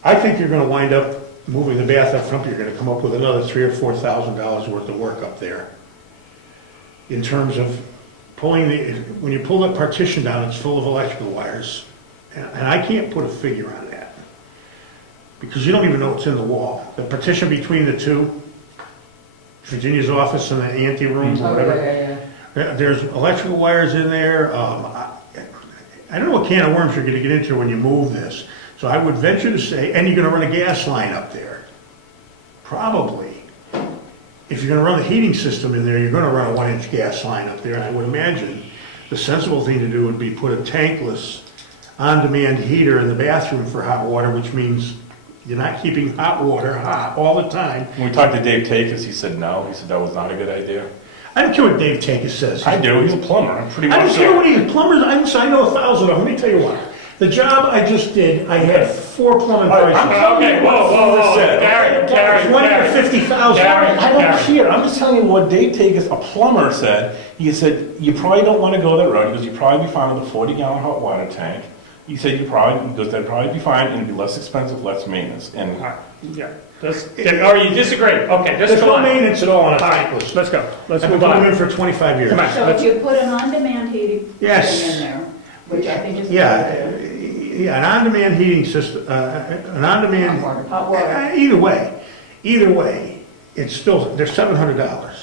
I think you're gonna wind up moving the bath up front, you're gonna come up with another $3,000 or $4,000 worth of work up there. In terms of pulling when you pull that partition down, it's full of electrical wires. And I can't put a figure on that. Because you don't even know what's in the wall. The partition between the two, Virginia's office and the ante room, or Oh, whatever. yeah. There's electrical wires in there. I don't know what can of worms you're gonna get into when you move this. So I would venture to say, and you're gonna run a gas line up there. Probably. If you're gonna run the heating system in there, you're gonna run a 1-inch gas line up there. And I would imagine the sensible thing to do would be put a tankless, on-demand heater in the bathroom for hot water, which means you're not keeping hot water hot all the time. When we talked to Dave Takis, he said no, he said that was not a good idea. I don't care what Dave Takis says. I do, he's a plumber, I'm pretty I much don't care sure. what he is. Plumbers, I know 1,000 of them. Let me tell you what. The job I just did, I had 4 plumbing prices. Okay, whoa, Gary, 20 to 50,000. I don't care, I'm just telling you what Dave Takis, a plumber, said. He said, you probably don't want to go that road, because you'd probably be fine with a 40-gallon hot water tank. He said because that'd probably be fine, and it'd be less expensive, less maintenance, and Yeah, or you disagree, okay, There's just go no on. maintenance at all on a All right, tankless. let's go, let's I've been move putting them on. in for 25 years. Come on. So if you put an on-demand heating Yes. thing in there, which I think is. Yeah, an on-demand heating system, an on-demand. Hot water. Either way, it's still, they're $700. That's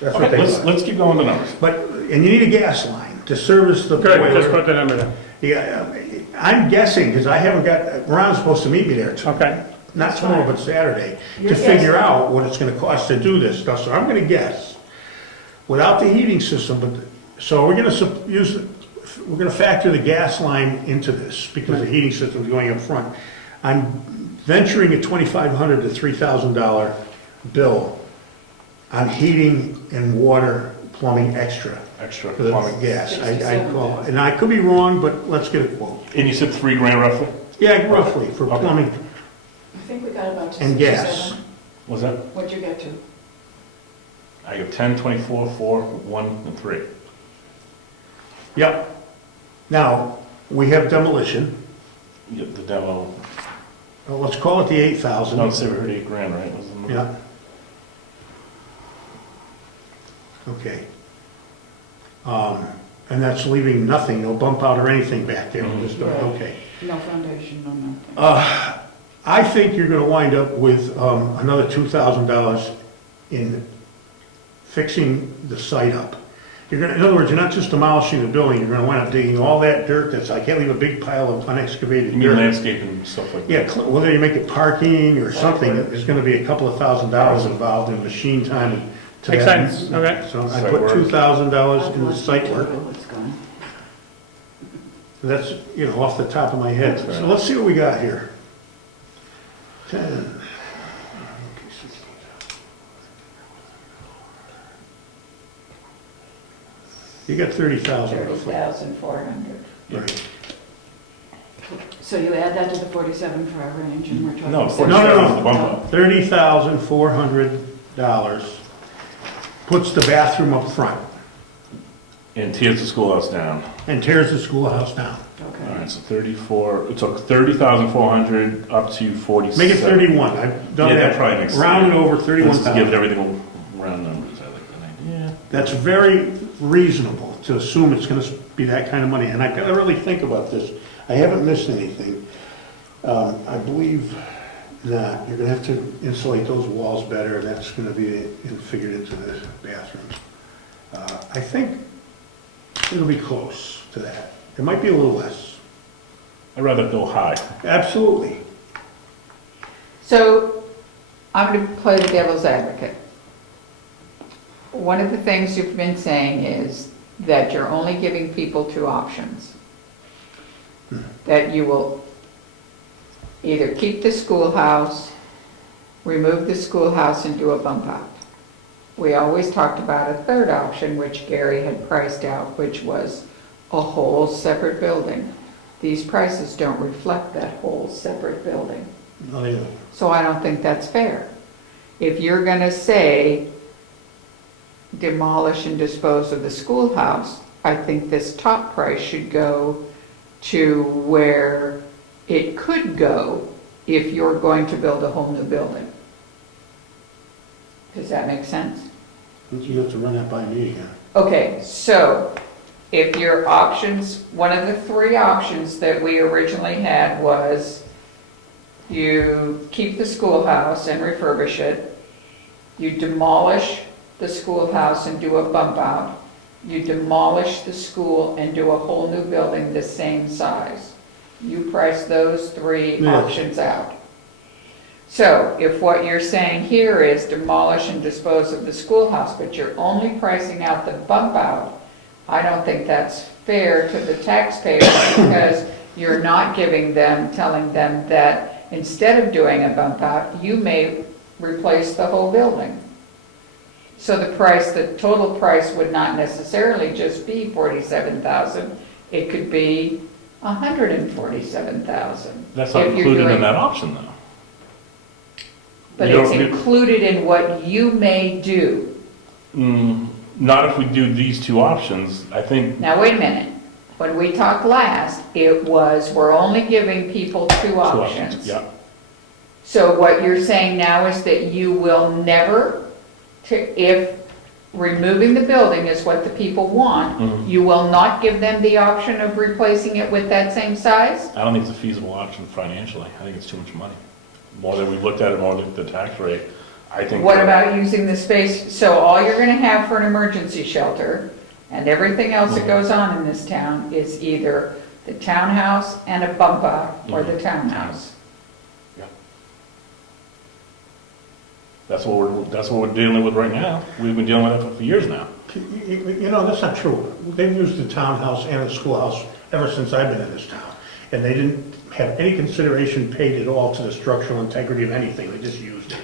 what okay, they let's want. keep going with the numbers. But, and you need a gas line to service the Good, just boiler. put the number down. Yeah, I'm guessing, because I haven't got, Ron's supposed to meet me there, Okay, not tomorrow, but Saturday, You're to figure guessing. out what it's gonna cost to do this stuff, so I'm gonna guess, without the heating system, so we're gonna factor the gas line into this, because the heating system's going up front. I'm venturing a $2,500 to $3,000 bill on heating and water plumbing extra Extra for the plumbing. gas. I 67 call, and I could be wrong, but let's get a quote. And you said $3,000 roughly? Yeah, roughly, for Okay. plumbing I think we got about to and 67. gas. Was that? What'd you get to? I got 10, 24, 4, 1, and 3. Yep. Now, we have demolition. You get the demo. Well, let's call it the No, 8,000. say we heard $8,000, right? Wasn't it? Yeah. Okay. And that's leaving nothing, no bump out or anything back there. Mhm. Just- Right. Okay. No foundation, no nothing. I think you're gonna wind up with another $2,000 in fixing the site up. You're gonna, in other words, you're not just demolishing the building, you're gonna wind up digging all that dirt that's, I can't leave a big pile of unexcavated You mean dirt. landscaping and stuff like that? Yeah, whether you make it parking or something, there's gonna be a couple of $1,000s involved in machine time to Makes that. sense, okay. So I Site put work. $2,000 in the site work. It's gone. That's, you know, off the top of my head. That's fair So enough. let's see what we got here. 10. You got 30,000 roughly. 30,400. Right. So you add that to the 47 for our range, and we're talking. No, No, no, no. the bump out. $30,400 puts the bathroom up front And tears the schoolhouse down. and tears the schoolhouse down. All Okay. right, so 34, it took 30,400 up to 47. Make it 31. I've done Yeah, that that. probably makes sense. Round it over, Let's give it 31,000. everything round numbers, I like that idea. That's very reasonable to assume it's gonna be that kind of money. And I've gotta really think about this. I haven't missed anything. I believe not. You're gonna have to insulate those walls better, and that's gonna be figured into the bathrooms. I think it'll be close to that. It might be a little less. I'd rather go high. Absolutely. So I'm going to play the devil's advocate. One of the things you've been saying is that you're only giving people two options. That you will either keep the schoolhouse, remove the schoolhouse and do a bump out. We always talked about a third option, which Gary had priced out, which was a whole separate building. These prices don't reflect that whole separate building. No, they don't. So I don't think that's fair. If you're gonna say demolish and dispose of the schoolhouse, I think this top price should go to where it could go if you're going to build a whole new building. Does that make sense? You have to run that by me again. Okay, so if your options, one of the three options that we originally had was you keep the schoolhouse and refurbish it, you demolish the schoolhouse and do a bump out, you demolish the school and do a whole new building the same size. You price those three Yeah. options out. So if what you're saying here is demolish and dispose of the schoolhouse, but you're only pricing out the bump out, I don't think that's fair to the taxpayers because you're not giving them, telling them that instead of doing a bump out, you may replace the whole building. So the price, the total price would not necessarily just be 47,000, it could be 147,000. That's not If you're included in doing- that option, though. But You it's don't- included in what you may do. Not if we do these two options. I think Now, wait a minute. When we talked last, it was, we're only giving people two two options. Yeah. So what you're saying now is that you will never, if removing the building is what the people want, Mhm. you will not give them the option of replacing it with that same size? I don't think it's a feasible option financially. I think it's too much money. More than we've looked at it, more than the tax rate. I think. What about using the space, so all you're gonna have for an emergency shelter and everything else that goes on in this town is either the townhouse and a bump out or the townhouse? That's what we're dealing with right now. We've been dealing with it for years now. You know, that's not true. They've used the townhouse and the schoolhouse ever since I've been in this town. and they didn't have any consideration paid at all to the structural integrity of anything, they just used it.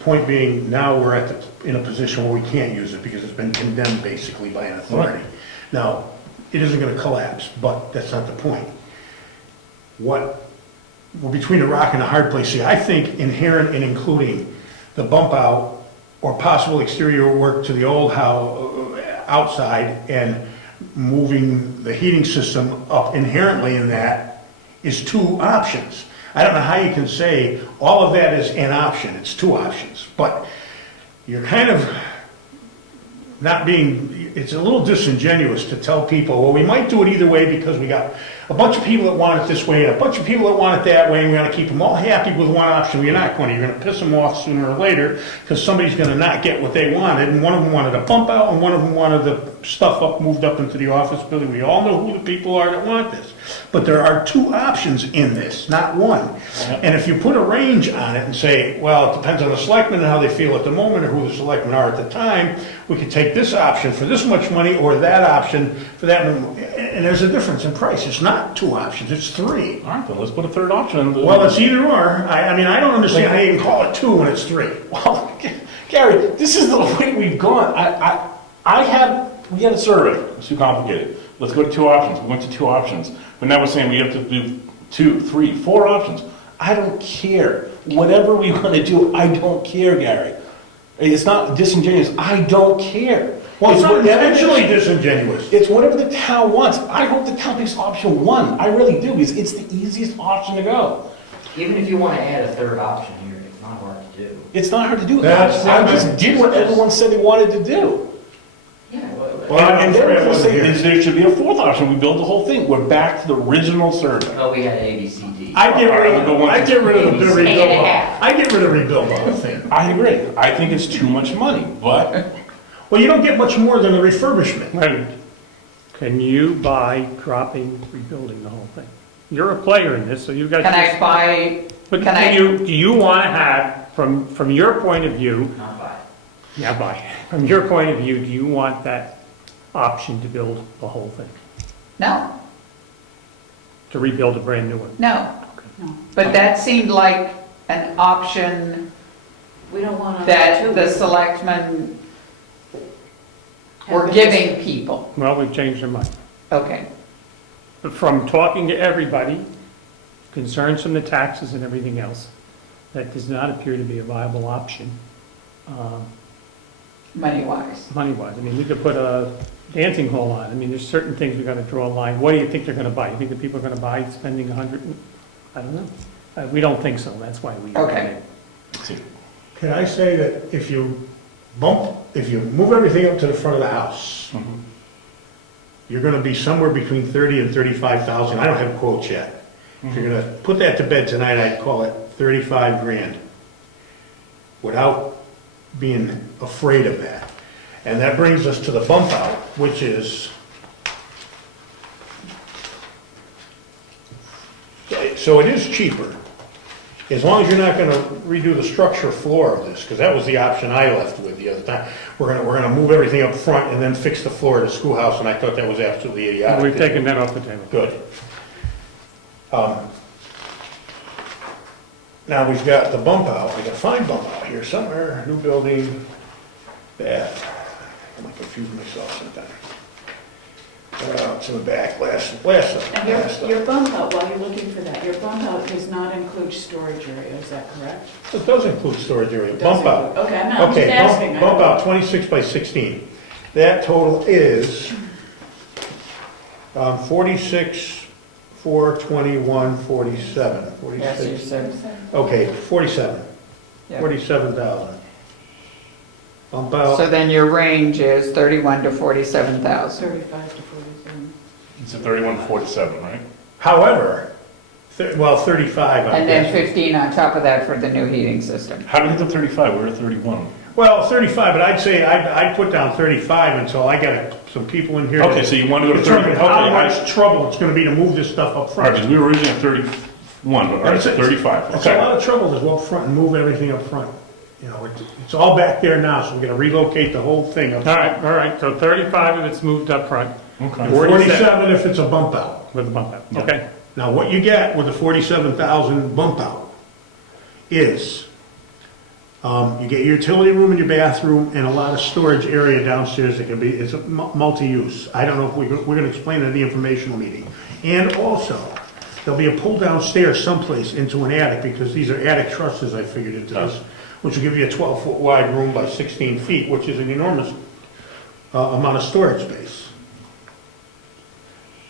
Point being, now we're in a position where we can't use it because it's been condemned basically by an authority. Now, it isn't gonna collapse, but that's not the point. We're between a rock and a hard place. See, I think inherent in including the bump out or possible exterior work to the old house outside and moving the heating system up inherently in that is two options. I don't know how you can say all of that is an option, it's two options, but you're kind of not being, it's a little disingenuous to tell people, well, we might do it either way because we got a bunch of people that want it this way and a bunch of people that want it that way, and we gotta keep them all happy with one option. Well, you're not going to, you're gonna piss them off sooner or later because somebody's gonna not get what they wanted, and one of them wanted a bump out and one of them wanted the stuff moved up into the office building. We all know who the people are that want this. But there are two options in this, not one. And if you put a range on it and say, well, it depends on the selectmen and how they feel at the moment or who the selectmen are at the time, we could take this option for this much money or that option for that much. And there's a difference in price. It's not two options, it's three. All right, then let's put a third option. Well, it's either or. I mean, I don't understand how you can call it two when it's three. Well, Gary, this is the way we've gone. We had a survey, it's too complicated. Let's go to two options. We went to two options. But now we're saying we have to do 2, 3, 4 options. I don't care. Whatever we want to do, I don't care, Gary. It's not disingenuous. I don't care. Well, it's not whatever- intentionally disingenuous. It's whatever the town wants. I hope the town picks option 1. I really do, because it's the easiest option to go. Even if you want to add a third option here, it's not hard to do. It's not hard to do. That's- I just did what everyone said they wanted to do. Yeah, Well, I'm And then sorry I we're wasn't saying here. there should be a 4th option. We build the whole thing. We're back to the original survey. well, we had A, B, C, D. I get rid of the Maybe rebuild. and a half. I get rid of rebuild all thing. I agree. I think it's too much money, but Well, you don't get much more than a refurbishment. Right. Can you buy dropping, rebuilding the whole thing? You're a player in this, so you've got. Can I buy, But can I- do you want to have, from your point of view, Not by. yeah, buy, from your point of view, do you want that option to build the whole thing? no, To rebuild a brand new one? no. But that seemed like an option We don't want to. that the selectmen were giving people. Well, we've changed our mind. Okay, But from talking to everybody, concerns from the taxes and everything else, that does not appear to be a viable option, money-wise. money-wise. I mean, we could put a dancing hall on. I mean, there's certain things we gotta draw a line. What do you think they're gonna buy? You think the people are gonna buy spending 100? I don't know. We don't think so. That's why we. Okay. Can I say that if you move everything up to the front of the house, you're gonna be somewhere between 30 and 35,000. I don't have quotes yet. If you're gonna put that to bed tonight, I'd call it 35 grand. Without being afraid of that. And that brings us to the bump out, which is, so it is cheaper. As long as you're not gonna redo the structure floor of this, because that was the option I left with the other time. We're gonna move everything up front and then fix the floor of the schoolhouse, and I thought that was absolutely idiotic. We've taken that off the table. Good. Now we've got the bump out, I gotta find bump out here somewhere, new building, that, I'm gonna confuse myself sometime. It's in the back, last And up. your bump out, while you're looking for that, your bump out does not include storage area, is that correct? It does include storage area, It does bump out. include- Okay, I'm just Okay, asking. bump out, 26 by 16. That total is 46, 421, 47, Yes, you 46. said, Okay, 47, yeah. 47,000. Bump out. So then your range is 31 to 47,000. 35 to 47. it's a 31 to 47, right? However, 35, I And then guess. 15 on top of that for the new heating system. How did we get to 35? We're at 31. Well, 35, but I'd say, I'd put down 35 until I got some people in here. Okay, so you want to go to 30? Determine how Okay, much trouble it's gonna be to move this stuff up All right, front. because we were originally at 31, but all right, so 35. It's a Okay. lot of trouble to go up front and move everything up front. You know, it's all back there now, so we're gonna relocate the whole thing up. All right, so 35 if it's moved up front, Okay. 47 if it's a bump out. with the bump out, Yeah. okay? Now, what you get with the 47,000 bump out is, you get your utility room and your bathroom and a lot of storage area downstairs that can be, it's a multi-use. I don't know if we're gonna explain it at the informational meeting. And also, there'll be a pull downstairs someplace into an attic, because these are attic trusses I figured into this, which will give you a 12-foot wide room by 16 feet, which is an enormous amount of storage space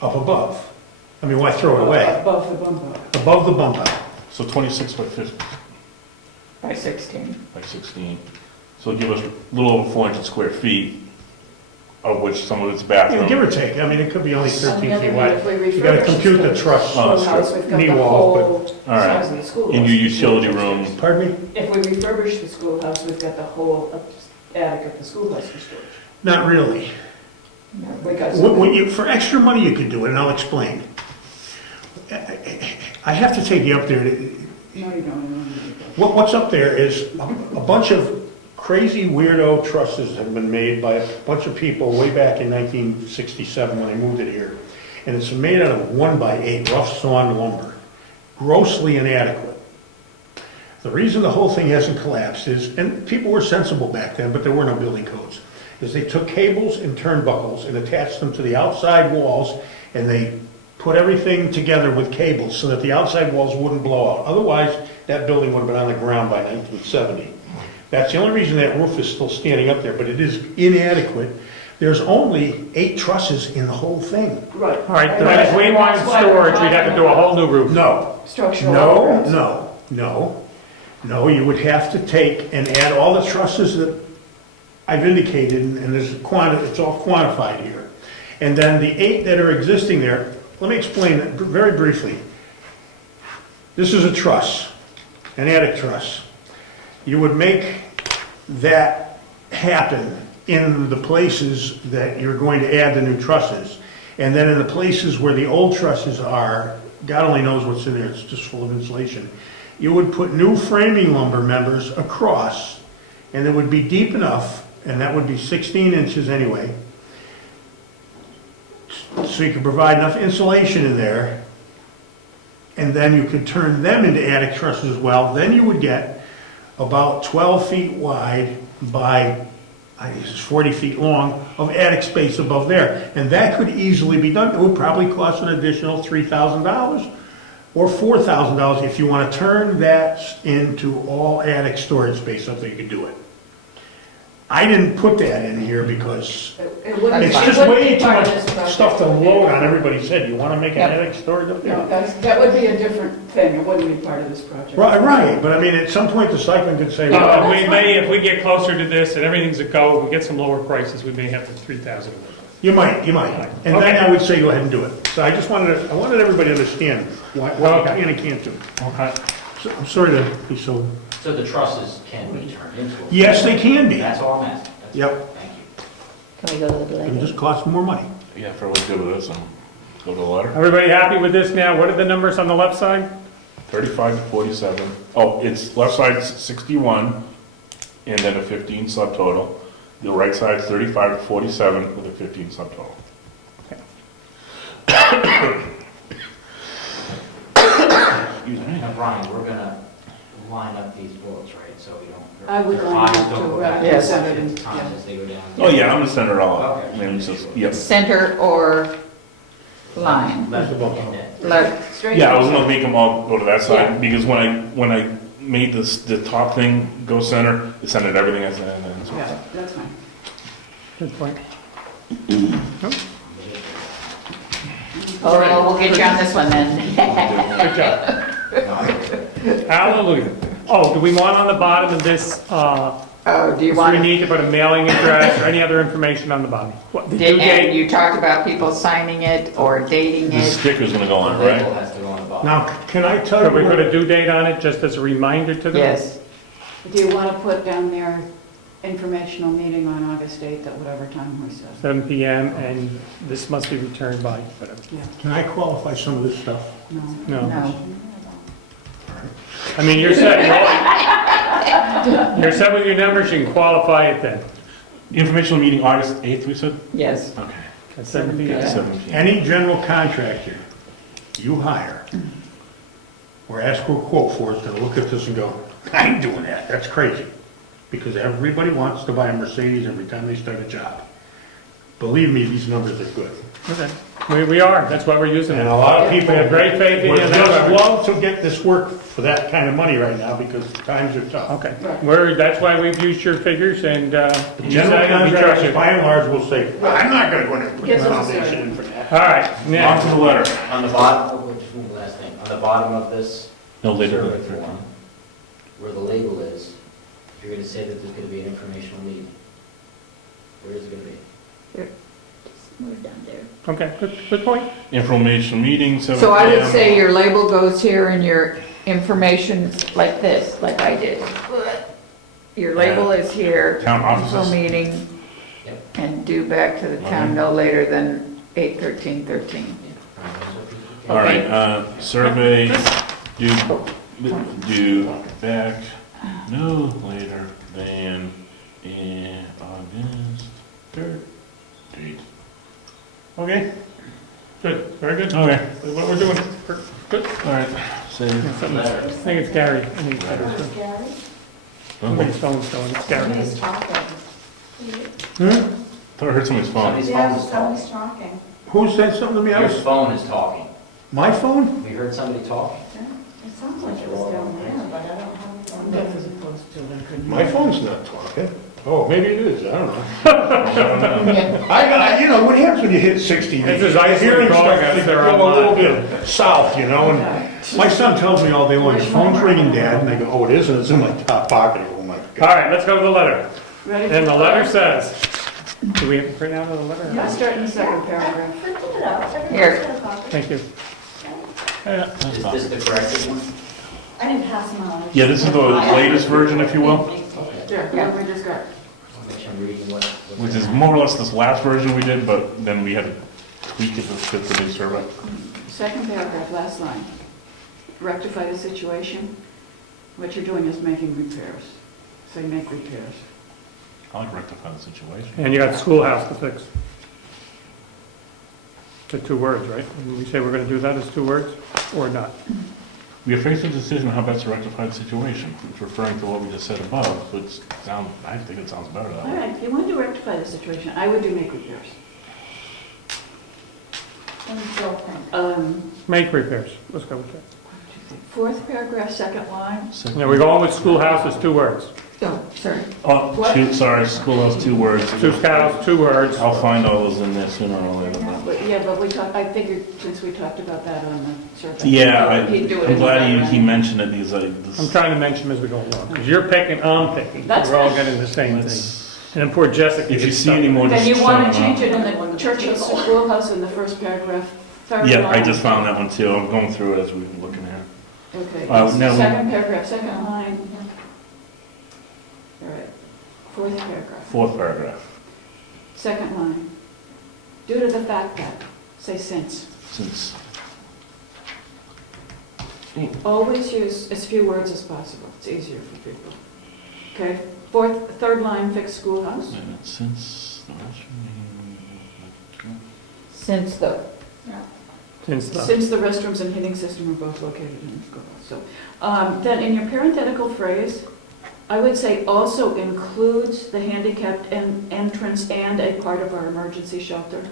up above. I mean, why throw it away? Above the bump out. Above the bump out. So 26 by 50, By 16. by 16. So give us a little over 400 square feet, of which some of it's Yeah, give bathroom. or take, I mean, it could be only On 13 the other feet hand, wide. if we You gotta refurbish compute the the truss. Oh, that's schoolhouse, we've got knee the wall, whole All right. size of the schoolhouse. And your utility room, Pardon me? If we refurbish the schoolhouse, we've got the whole attic of the schoolhouse for storage. Not really. Because For extra money, you could do it, and I'll explain. I have to take you up there. No, you don't. What's up there is a bunch of crazy weirdo trusses have been made by a bunch of people way back in 1967 when they moved it here. And it's made out of 1x8 rough sawn lumber, grossly inadequate. The reason the whole thing hasn't collapsed is, and people were sensible back then, but there were no building codes, is they took cables and turnbuckles and attached them to the outside walls, and they put everything together with cables so that the outside walls wouldn't blow out. Otherwise, that building would have been on the ground by 1970. That's the only reason that roof is still standing up there, but it is inadequate. There's only 8 trusses in the whole thing. Right. All right, then if we wanted storage, we'd have to do a whole new roof. No, Structural. no, apparatus. no, you would have to take and add all the trusses that I've indicated, and there's it's all quantified here. And then the 8 that are existing there, let me explain it very briefly. This is a truss, an attic truss. You would make that happen in the places that you're going to add the new trusses. And then in the places where the old trusses are, God only knows what's in there, it's just full of insulation. You would put new framing lumber members across, and it would be deep enough, and that would be 16 inches anyway, so you could provide enough insulation in there, and then you could turn them into attic trusses as well. Then you would get about 12 feet wide by, I guess it's 40 feet long, of attic space above there. And that could easily be done. It would probably cost an additional $3,000 or $4,000 if you want to turn that into all attic storage space up there, you could do it. I didn't put that in here because It wouldn't- it's it just wouldn't way be too part of much this project. stuff to load on everybody's head. You want to make an Yep. attic storage up there? No, that would be a different thing. It wouldn't be part of this project. Right, but I mean, at some point, the selectmen could say, We well, may, if we get closer to this and everything's a go, we get some lower prices, we may have the 3,000. you might. And then Okay. I would say, go ahead and do it. So I wanted everybody to understand what you Okay. can and can't do. Okay. So I'm sorry to be so, So the trusses can be turned into a... yes, they can be. That's all I'm asking. That's Yep. all. Thank you. Can we go to the It building? just costs more money. yeah, if everyone's good with this, go to the letter. Everybody happy with this now? What are the numbers on the left side? 35 to 47. Oh, it's left side's 61, and then a 15 subtotal. The right side's 35 to 47 with a 15 subtotal. Excuse me. Now, Brian, we're gonna line up these votes, right, so we don't... I would their line eyes up don't to go back represent and it, forth times yeah. as they go down. Oh, yeah, I'm gonna send it all out. Okay. And it's just, yep. Center or line? Left There's a vote. and then- Left. Straight. Yeah, I was gonna make them all go to that Yeah. side, because when I made this, the top thing go center, it centered everything as an end. Yeah, that's fine. Good point. Oh, well, we'll get you on this one then. Good job. Hallelujah. Oh, do we want on the bottom of this, Oh, do you do want, we need to put a mailing address or any other information on the bottom? What, the due and date? you talked about people signing it or dating The it? sticker's gonna go on, The label right? has to go on the bottom. Now, can I tell Could we put you, a due date on it, just as a reminder to them? Yes. Do you want to put down there informational meeting on August 8th at whatever time we said? 7 PM, and this must be returned by, whatever. can I qualify some of this stuff? No. No. No. I mean, you're set, you're set with your numbers, you can qualify it then. Informational meeting August 8th, we said? Yes. Okay. At 7 PM. Yeah. 7 p.m. Any general contractor you hire or ask for a quote for is gonna look at this and go, I ain't doing that, that's crazy. Because everybody wants to buy a Mercedes every time they start a job. Believe me, these numbers are good. Okay. We are, that's why we're using it. And a lot of people We have great faith in would you. just love to get this work for that kind of money right now because times are tough. Okay, that's why we've used your figures and, The you general said we trust contractors, you. by and large, will say, I'm not gonna go in and put a Yes, it's foundation in for that. All right, On now, to the letter. On the bottom, oh, just one last thing, on the bottom of this No later survey than 13. form, where the label is, you're gonna say that there's gonna be an informational meeting. Where is it gonna be? Move down there. okay, good point. Information meeting, 7 So I would p.m. say your label goes here and your information like this, like I did. Your label is here. Town Info offices. meeting, Yep. and due back to the town no later than 8/13/13. All right, survey due back no later than August 3rd date. Okay, good, very good. Okay, That's what we're doing. Good. all right, say, I think it's Gary. I think it's Gary. Gary? Somebody's phone's going, it's Gary. Somebody's talking. thought I heard somebody's phone. Somebody's phone Yeah, is somebody's talking. talking. Who said something to me? I Your was, phone is talking. my phone? We heard somebody talking. It sounds like it was down there, but I don't have it on That's there. as opposed to them couldn't. My phone's not talking. Oh, maybe it is, I don't know. I don't know. You know, what happens when you hit 60? It's just ice Hearing cream calling stuff us, that they're go a little online. bit south, you know, and my son tells me all day long, your phone's ringing, Dad, and I go, oh, it is, and it's in my top pocket. I go, oh my All God. right, let's go to the letter. Ready? And the letter says, do we have to print out the letter? I start in the second paragraph. Printed it out. Here. Everybody's got a copy. Thank you. Is this the corrected one? I didn't pass them on. Yeah, this is the latest version, if you will, There, yeah, we just got. Make sure I'm reading what. which is more or less this last version we did, but then we had to tweak it to fit the new survey. Second paragraph, last line. Rectify the situation. What you're doing is making repairs. So you make repairs. I like rectify the situation. And you got the schoolhouse to fix. The 2 words, right? When we say we're gonna do that, it's 2 words, or not? We are faced with a decision on how best to rectify the situation. It's referring to what we just said above, but I think it sounds better that All way. right, if you want to rectify the situation, I would do make repairs. What does Joe think? Make repairs, let's go with that. Fourth paragraph, second line. Now, we're going with schoolhouse, it's 2 words. Oh, sorry. Oh, sorry, schoolhouse, 2 words. Schoolhouse, 2 words. I'll find all those in there sooner or later. But we talked, I figured since we talked about that on the survey. Yeah, he'd do it I'm in the glad he background. mentioned it, because I'm trying to mention them as we go along, because you're picking, I'm picking. That's We're all fine. getting the same thing. Let's- And then poor Jessica. If you gets see stuck. any more, just Then you shout want them to change out. it in the Churchill Schoolhouse in the first paragraph, third Yeah, I line. just found that one too. I'm going through it as we were looking here. Okay, now- second paragraph, second line. All right, fourth paragraph, 4th paragraph, second line. Due to the fact that, say since. since, Always use as few words as possible, it's easier for people. Okay, third line, fix schoolhouse. wait a minute, since the Since the, Since the restrooms and heating system are both located in the schoolhouse. So, then in your parenthetical phrase, I would say also includes the handicapped entrance and a part of our emergency shelter.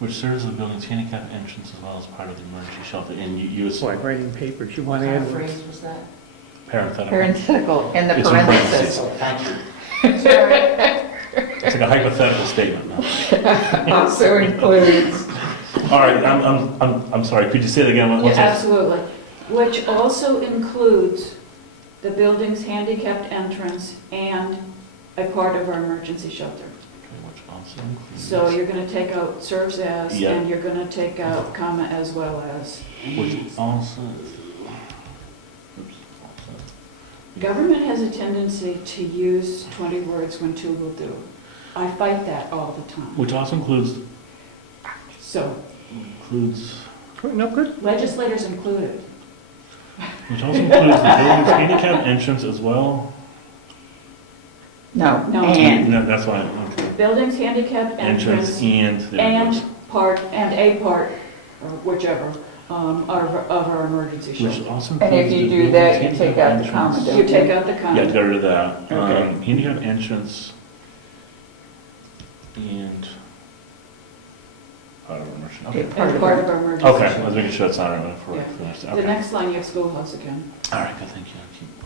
which serves the building's handicap entrance as well as part of the emergency shelter. And you It's like writing papers, you want to add words. was that? parenthetical. parenthetical, in the It's in parentheses. Oh, thank you. It's like a hypothetical statement now. Also includes. All right, I'm sorry, could you say that again? Yeah, What's that? absolutely. Which also includes the building's handicapped entrance and a part of our emergency shelter. Okay, which also includes- So you're going to take out serves as, Yeah. and you're going to take out comma as well as. Which also. Government has a tendency to use 20 words when 2 will do. I fight that all the time. Which also includes, So No, good. legislators included. which also includes the building's handicap entrance as well. No, No. and. No, that's why, okay. Building's handicapped Entrance entrance and. there it and goes. part, and a part, or whichever, of our emergency Which shelter. also And if includes you the do that, you building's take handicap out the entrance. comma, You take out the Yeah, Um, comma. get rid of that. Okay. Handicap entrance and part of immersion. Okay. And part of our emergency Okay, shelter. let's make sure that's not right for Yeah. the next. The Okay. next line, you have schoolhouse again. All right, good, thank you.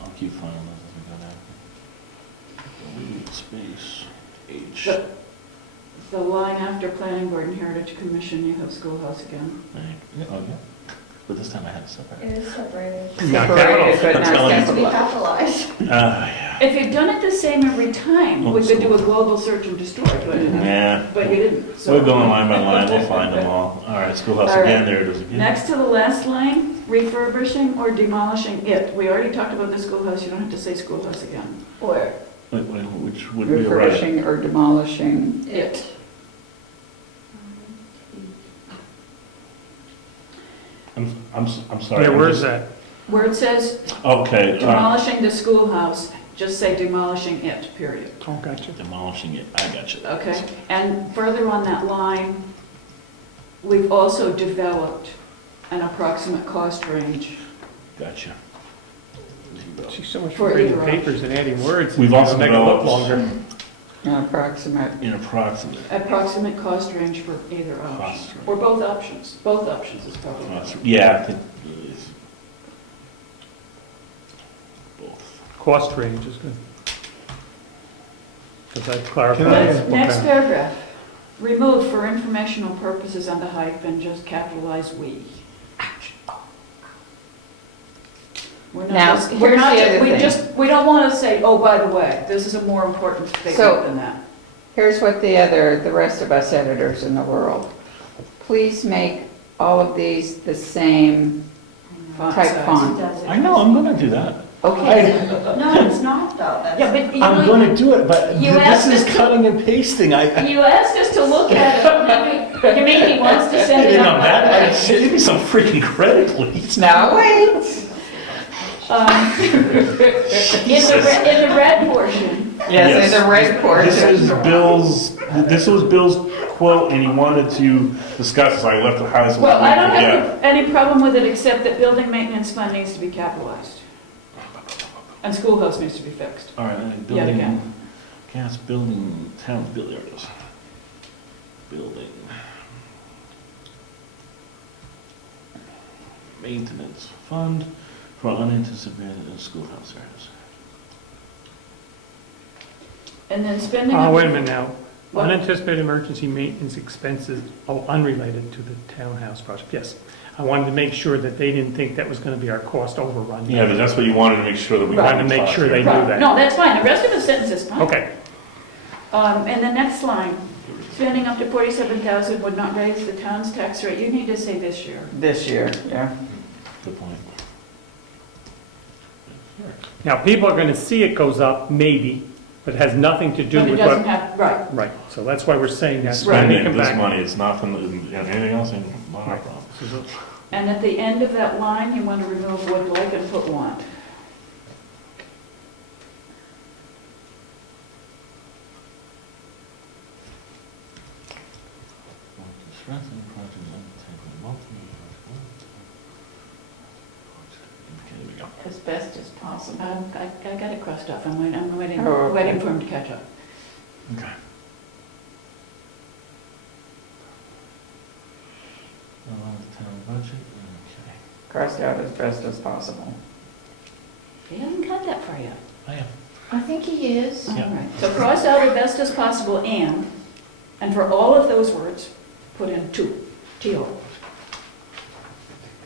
I'll keep finding those as we go down. Space, H. The line after planning board and heritage commission, you have schoolhouse again. Right. Yeah, oh, yeah. But this time I had it separate. It is separated. Not Separated, but That's not telling you. Has to be capitalized. capitalized. Yeah. If you'd done it the same every time, we could do a global search and destroy, Yeah. but you didn't. so- We're going line by line, we'll find them all. All right, schoolhouse All right. again, there it is again. Next to the last line, refurbishing or demolishing it. We already talked about the schoolhouse, you don't have to say schoolhouse again. Where? Wait, which would be right? Refurbishing or demolishing It. I'm sorry. Yeah, I'm where's just- that? Where it says Okay, demolishing the schoolhouse, just say demolishing it, period. Oh, gotcha. demolishing it, I got you. Okay? And further on that line, we've also developed an approximate cost range. Gotcha. She's so much For for reading either papers and adding words. We've also Make it look developed- longer. approximate. In approximate Approximate cost range for either option. cost. Or both options. Both options is probably Cost- better. Yeah, I think it's both. Cost range is good. Does that clarify? Can I- what Next kind paragraph. Remove for informational purposes and the hyphen, just capitalize "we." We're not Now, just- we're here's not the ju- other we thing. just, we don't want to say, oh, by the way, this is a more important So- statement than that. Here's what the rest of us editors in the world. Please make all of these the same Font type size. font. I know, I'm gonna do that. Okay. No, it's not though. That's- Yeah, but you I'm know, gonna do it, but You this asked is us to- cutting and pasting. you asked us to look at it, and then you mean he wants to send it You know, out? that, give me some freaking credit, please. Now, wait. In the red portion, Yes, in the red This was Bill's quote, and he wanted to discuss, so I left the house. well, I don't have any problem with it, except that building maintenance fund needs to be capitalized. And schoolhouse needs to be fixed. All right, Yet building, again. gas, building, town, building, there it is. Building. Maintenance fund for unanticipated schoolhouse areas. And then spending. Oh, up- wait a minute now. What? Unanticipated emergency maintenance expenses, unrelated to the townhouse project, yes. I wanted to make sure that they didn't think that was gonna be our cost overrun. Yeah, but that's what you wanted to make sure that we. Wanted to make sure they knew Right. that. No, that's fine, the rest of the sentence is fine. Okay, And the next line, spending up to 47,000 would not raise the town's tax rate. You need to say this year. This year, yeah. Good point. now people are gonna see it goes up, maybe, but it has nothing to do But it with doesn't what. have, right. Right, so that's why we're saying that. when we Spending come this back- money, it's nothing, anything else ain't not our problem. This is a- And at the end of that line, you want to remove would like and put want. Okay, there we go. As best as possible. I got it crossed off, I'm waiting, Oh, okay. waiting for him to catch up. Okay. Town budget, okay. Crossed out as best as possible. He hasn't got that far yet. I am. I think he is. All Yeah. right, so cross out as best as possible and for all of those words, put in two, T-O.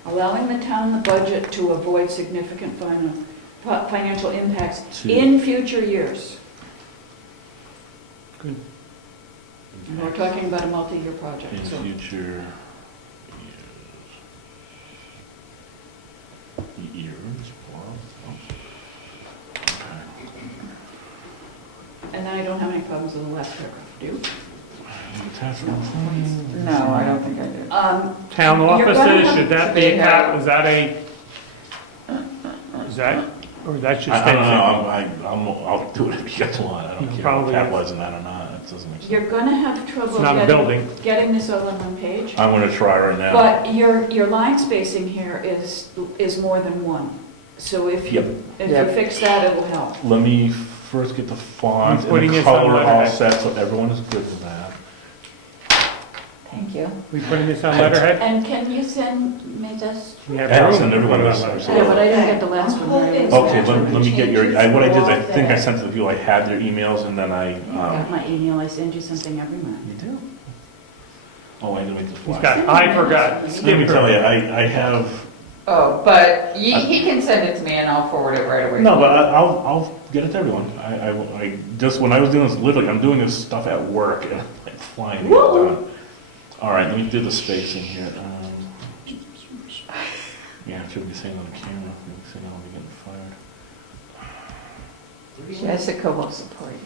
Allowing the town the budget to avoid significant financial impacts Two. in future years. Good. And we're talking about a multi-year project, In so. future years, plural. Okay. And then I don't have any problems with the last paragraph, do you? No, I don't think I do. Town You're gonna offices, have- should that be, They have- is that a, is that, or that should I stay? don't know, I'll do it if you get to one, I You don't care, probably- capitalizing that or not. doesn't make sense. You're gonna have trouble It's not a building. getting this all on one page. I'm gonna try right now. But your line spacing here is more than one. So if Yep. you fix that, it'll help. Let me first get the font I'm putting and the this on color all letterhead. set, so everyone is good with that. Thank you. We putting this on letterhead? And can you send me this? We have I'll room send to put it everyone on this. letterhead. Yeah, but I didn't get the last one. right? Okay, let me get your, what I did is I think I sent it to you, I had your emails, and then I, Got my email, I send you something every month. You do? Oh, I didn't make the He's flash. got, I forgot. Let me tell you, I have, Oh, but he can send it to me and I'll forward it right away. no, but I'll get it to everyone. I just, when I was doing this, literally, I'm doing this stuff at work, and I'm like flying to get it done. All right, let me do the spacing here. Yeah, I shouldn't be saying on the camera, I'm saying I'll be getting fired. Jessica will support you.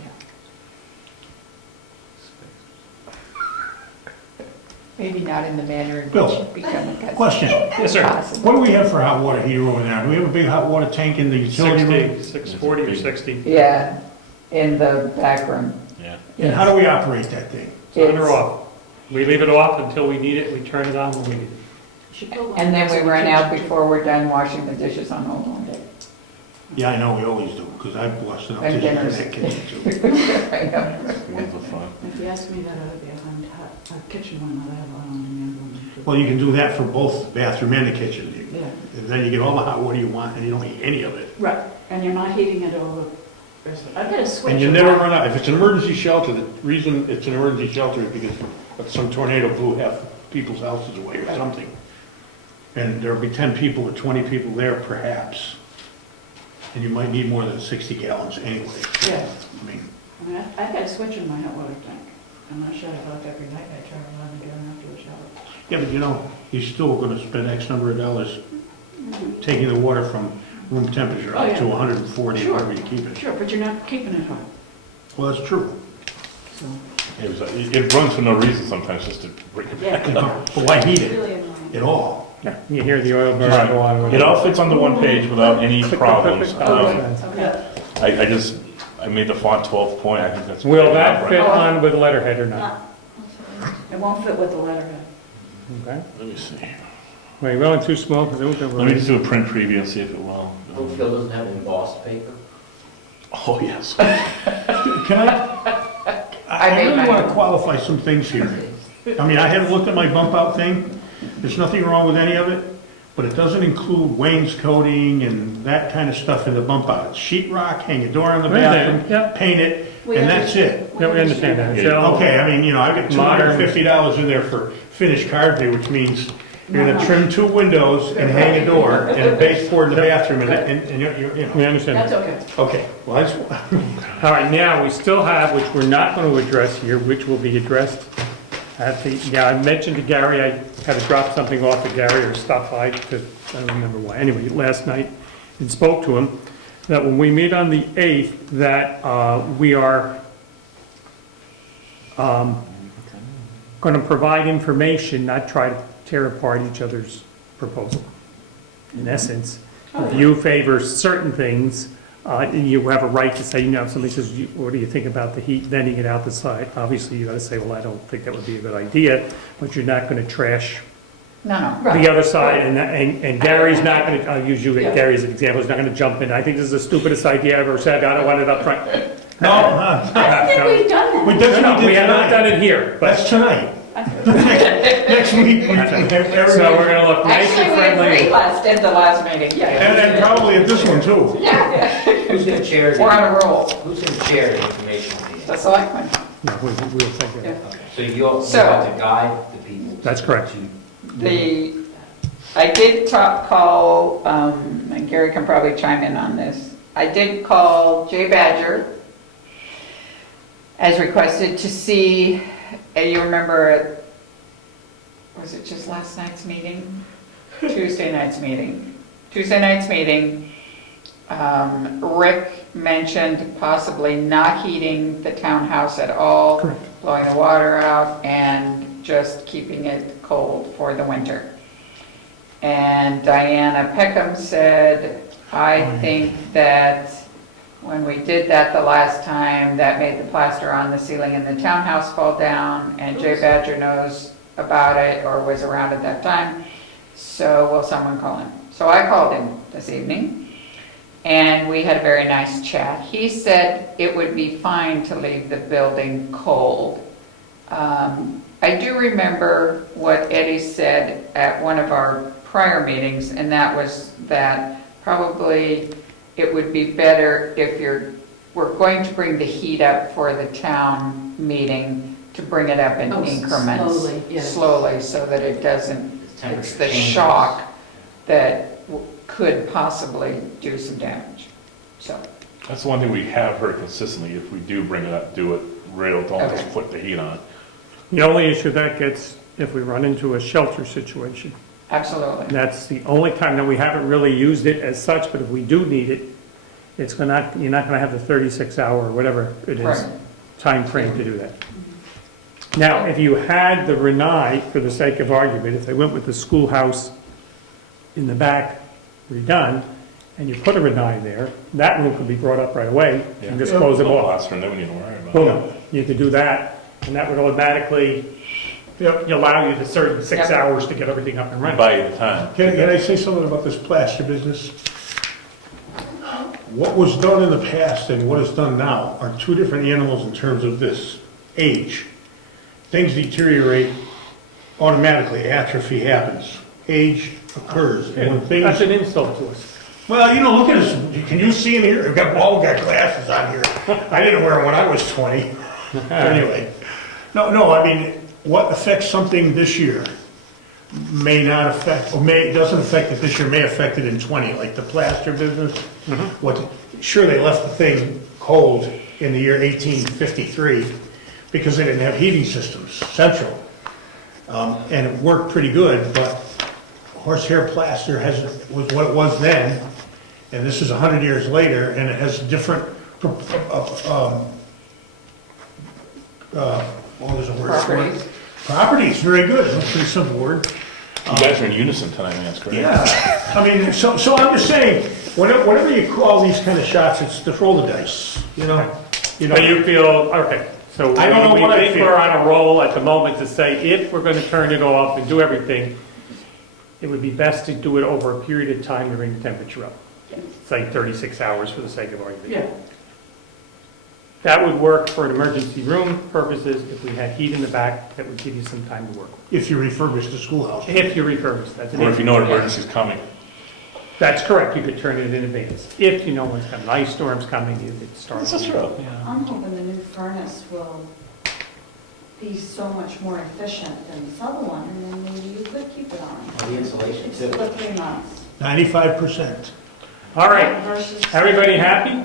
Maybe not in the manner in which Bill, you become a customer. Question, Yes, sir. Possible. what do we have for hot water heater over there? Do we have a big hot water tank in the utility room? 640 or 60. Yeah, in the back room. Yeah. And how do we operate that thing? On or off. We leave it off until we need it, we turn it on when we need it. Should put one And then next we to the run out kitchen. before we're done washing the dishes on Old Home Day. Yeah, I know, we always do, because I've busted up And dishes in dinners. that kitchen too. I know. Wheels of fun. If you ask me, that ought to be a kitchen one, I'll have one on demand one. too. Well, you can do that for both the bathroom and the kitchen. Yeah, And then you get all the hot water you want, and you don't eat any of it. right, and you're not heating it over. I've got a switch. And you in never my- run out. If it's an emergency shelter, the reason it's an emergency shelter is because some tornado blew half people's houses away or something. And there'll be 10 people or 20 people there perhaps. And you might need more than 60 gallons anyway. Yeah. I mean, I mean, I've got a switch in my hot water tank. I'm not shut it off every night, I turn it on and get after a shower. yeah, but you know, you're still gonna spend X number of dollars taking the water from room temperature Oh, up yeah. to 140, Sure. wherever you keep it. Sure, but you're not keeping it hot, Well, that's true. so. It runs for no reason sometimes, just to bring it back. Yeah. But why heat It's it really annoying. at all? Yeah, you hear the oil burn go on. It all fits on the one page without any problems. Okay. I made the font 12 point, I think that's. Will good that enough, fit right? on with letterhead or not? Not- It won't fit with the letterhead. Okay. Let me see. Wait, well, too small because it won't go Let me just do a print preview and see if it will. Brookfield doesn't have embossed paper? Oh, yes. Can I made really mine. want to qualify some things here. I mean, I haven't looked at my bump out thing. There's nothing wrong with any of it, but it doesn't include wainscoting and that kind of stuff in the bump out. It's sheet rock, hang a door in the Right there, bathroom, yeah. paint it, We and that's it. Yeah, we understand that. It's all- Okay, I mean, you know, I've got Modern. $250 in there for finished carpentry, which means you're gonna trim 2 windows and hang a door and a baseboard in the bathroom, and you're, you We know. understand That's that. okay. Okay, well, that's, All right, now, we still have, which we're not going to address here, which will be addressed at the, yeah, I mentioned to Gary, I had to drop something off to Gary or stop by, because I don't remember why. Anyway, last night, and spoke to him, that when we meet on the 8th, that we are going to provide information, not try to tear apart each other's proposal. In essence, if you favor certain things, you have a right to say, you know, if somebody says, what do you think about the heat, venting it out the side? Obviously, you got to say, well, I don't think that would be a good idea, but you're not going to trash No. the other side, and Gary's not going to, I'll use you, Yeah. Gary as an example, he's not going to jump in. I think this is the stupidest idea I've ever said, I don't want it up front. no, I think we've done that. that's what we We did have not tonight. done it here, but, That's tonight. Next week, we have so everybody, we're going to look nice Actually, and we agreed friendly. at the last meeting, yeah. and probably at this one too. Yeah, Who's gonna chair we're on the, a roll. who's gonna chair the informational meeting? The selectmen. No, we'll take it. Yeah. Okay, so you'll So- have to guide the people. That's correct. I did call, and Gary can probably chime in on this. I did call Jay Badger as requested to see, you remember, was it just last night's meeting? Tuesday night's meeting. Rick mentioned possibly not heating the townhouse at all. Correct. Blowing the water out and just keeping it cold for the winter. And Diana Peckham said, I think that When we did that the last time, that made the plaster on the ceiling in the townhouse fall down, and Jay Badger knows about it or was around at that time. So will someone call him? So I called him this evening, and we had a very nice chat. He said it would be fine to leave the building cold. I do remember what Eddie said at one of our prior meetings, and that was that probably it would be better if we're going to bring the heat up for the town meeting, to bring it up in increments. Slowly, yes. Slowly, so that it doesn't, Temperature it's the changes. shock that could possibly do some damage. So, That's the one thing we have heard consistently, if we do bring it up, do it real, don't just Okay. put the heat on. The only issue that gets if we run into a shelter situation. absolutely. That's the only time that we haven't really used it as such, but if we do need it, you're not gonna have the 36-hour or whatever it is, Right. time frame to do that. Now, if you had the Renai, for the sake of argument, if they went with the schoolhouse in the back redone, and you put a Renai there, that room could be brought up right away and just close it off. Plaster, and then we need to worry about it. Boom, you could do that, and that would automatically allow you the certain 6 Yep. hours to get everything up and running. Buy you the time. Can I say something about this plaster business? What was done in the past and what is done now are two different animals in terms of this age. Things deteriorate automatically, atrophy happens, age occurs. And when That's things, an insult to us. well, look at us, can you see in here? We've all got glasses on here. I didn't wear them when I was 20. Anyway, no, I mean, what affects something this year may not affect, or doesn't affect it this year, may affect it in 20, like the plaster business. Sure, they left the thing cold in the year 1853 because they didn't have heating systems, central. And it worked pretty good, but horsehair plaster was what it was then, and this is 100 years later, and it has different, there's a word for it. Properties. Properties, very good, that's a pretty simple word. You guys are in unison tonight, man, that's great. Yeah, I mean, so I'm just saying, whenever you call these kind of shots, it's to roll the dice, you know? But you feel, okay, so I don't know we what I think feel. we're on a roll at the moment to say, if we're gonna turn it off and do everything, it would be best to do it over a period of time to bring the temperature up. Say 36 hours for the sake of argument. Yeah. That would work for an emergency room purposes. If we had heat in the back, that would give you some time to work with. If you refurbish the schoolhouse. If you refurbish, that's an Or if you know an Yeah. emergency's coming. That's correct, you could turn it in advance. If you know when's coming, ice storm's coming, you could start. This is true. Yeah. I'm hoping the new furnace will be so much more efficient than this other one, and then maybe you could keep it on. The insulation It's too. for 3 months. 95%. All right, Versus- everybody happy?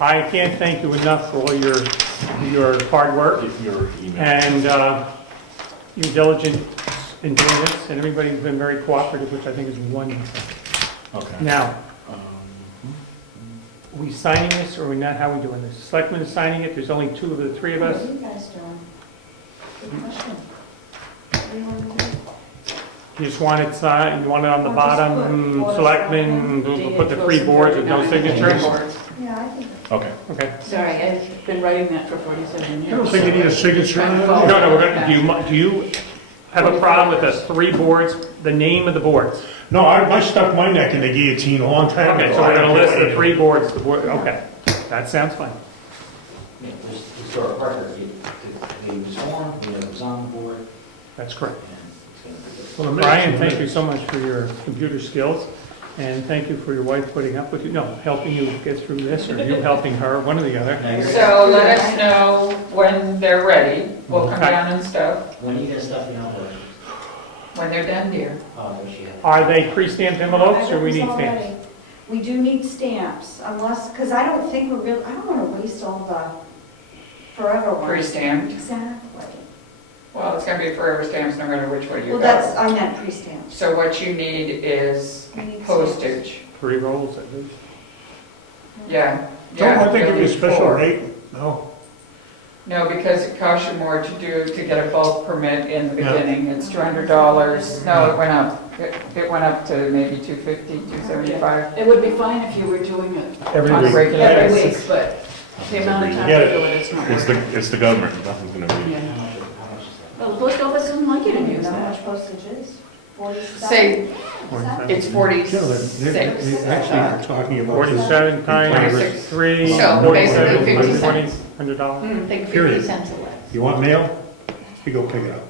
I can't thank you enough for all your hard work If your email. and your diligence in doing this, and everybody's been very cooperative, which I think is wonderful. Okay. Now, Um, are we signing this, or are we not, how are we doing this? Selectmen is signing it, there's only 2 of the 3 of What us? are you guys doing? Good question. What do you want to do? You just want it signed, you want it on the Or just bottom, put Board of Selectmen, we'll put the 3 boards with no signatures? Yeah, I think. Okay. Okay. Sorry, I've been writing that for 47 years. I don't think you need a signature on No, it. no, we're gonna, do you have a problem with the 3 boards, the name of the boards? No, I stuck my neck in the guillotine a long time ago. Okay, so we're gonna list the 3 boards, okay, that sounds fine. Yeah, there's historic record, he was sworn, he was on the board, That's correct. and it's gonna be good. Well, the Brian, minutes- thank you so much for your computer skills, and thank you for your wife putting up with you, no, helping you get through this, or you helping her, one or the other. Now, you're- So let us know when they're ready. We'll come Okay. down and stuff. When are you gonna stuff the envelope? When they're done, dear. Oh, there she is. Are they pre-stamped envelopes, or we need It's all stamps? ready. We do need stamps, unless, because I don't think we're real, I don't want to waste all the forever ones. Pre-stamped. Exactly. Well, it's gonna be forever stamps no matter which way you Well, that's, go. I meant pre-stamped. So what you need is We need postage. 3 rolls at least. Yeah. Don't yeah, want to give you'll you a need special 4. rate, no. No, because it costs you more to get a bulk permit in the Yeah. beginning, it's $200. No, it went up. It went up to maybe $250, $275. It would be fine if you were doing it Every On a week. regular every basis. week, but the amount of time Get to it. do it, it's not worth it. It's the government, nothing's gonna be. Yeah. Well, the post office doesn't like you to You use know how that. much postage is? 47? Say, Is that- it's 46. Actually, are talking about. 47 times 3, So, 47, basically 50 cents. $120. Think Period. 50 cents a less. You want mail? You go pick it up.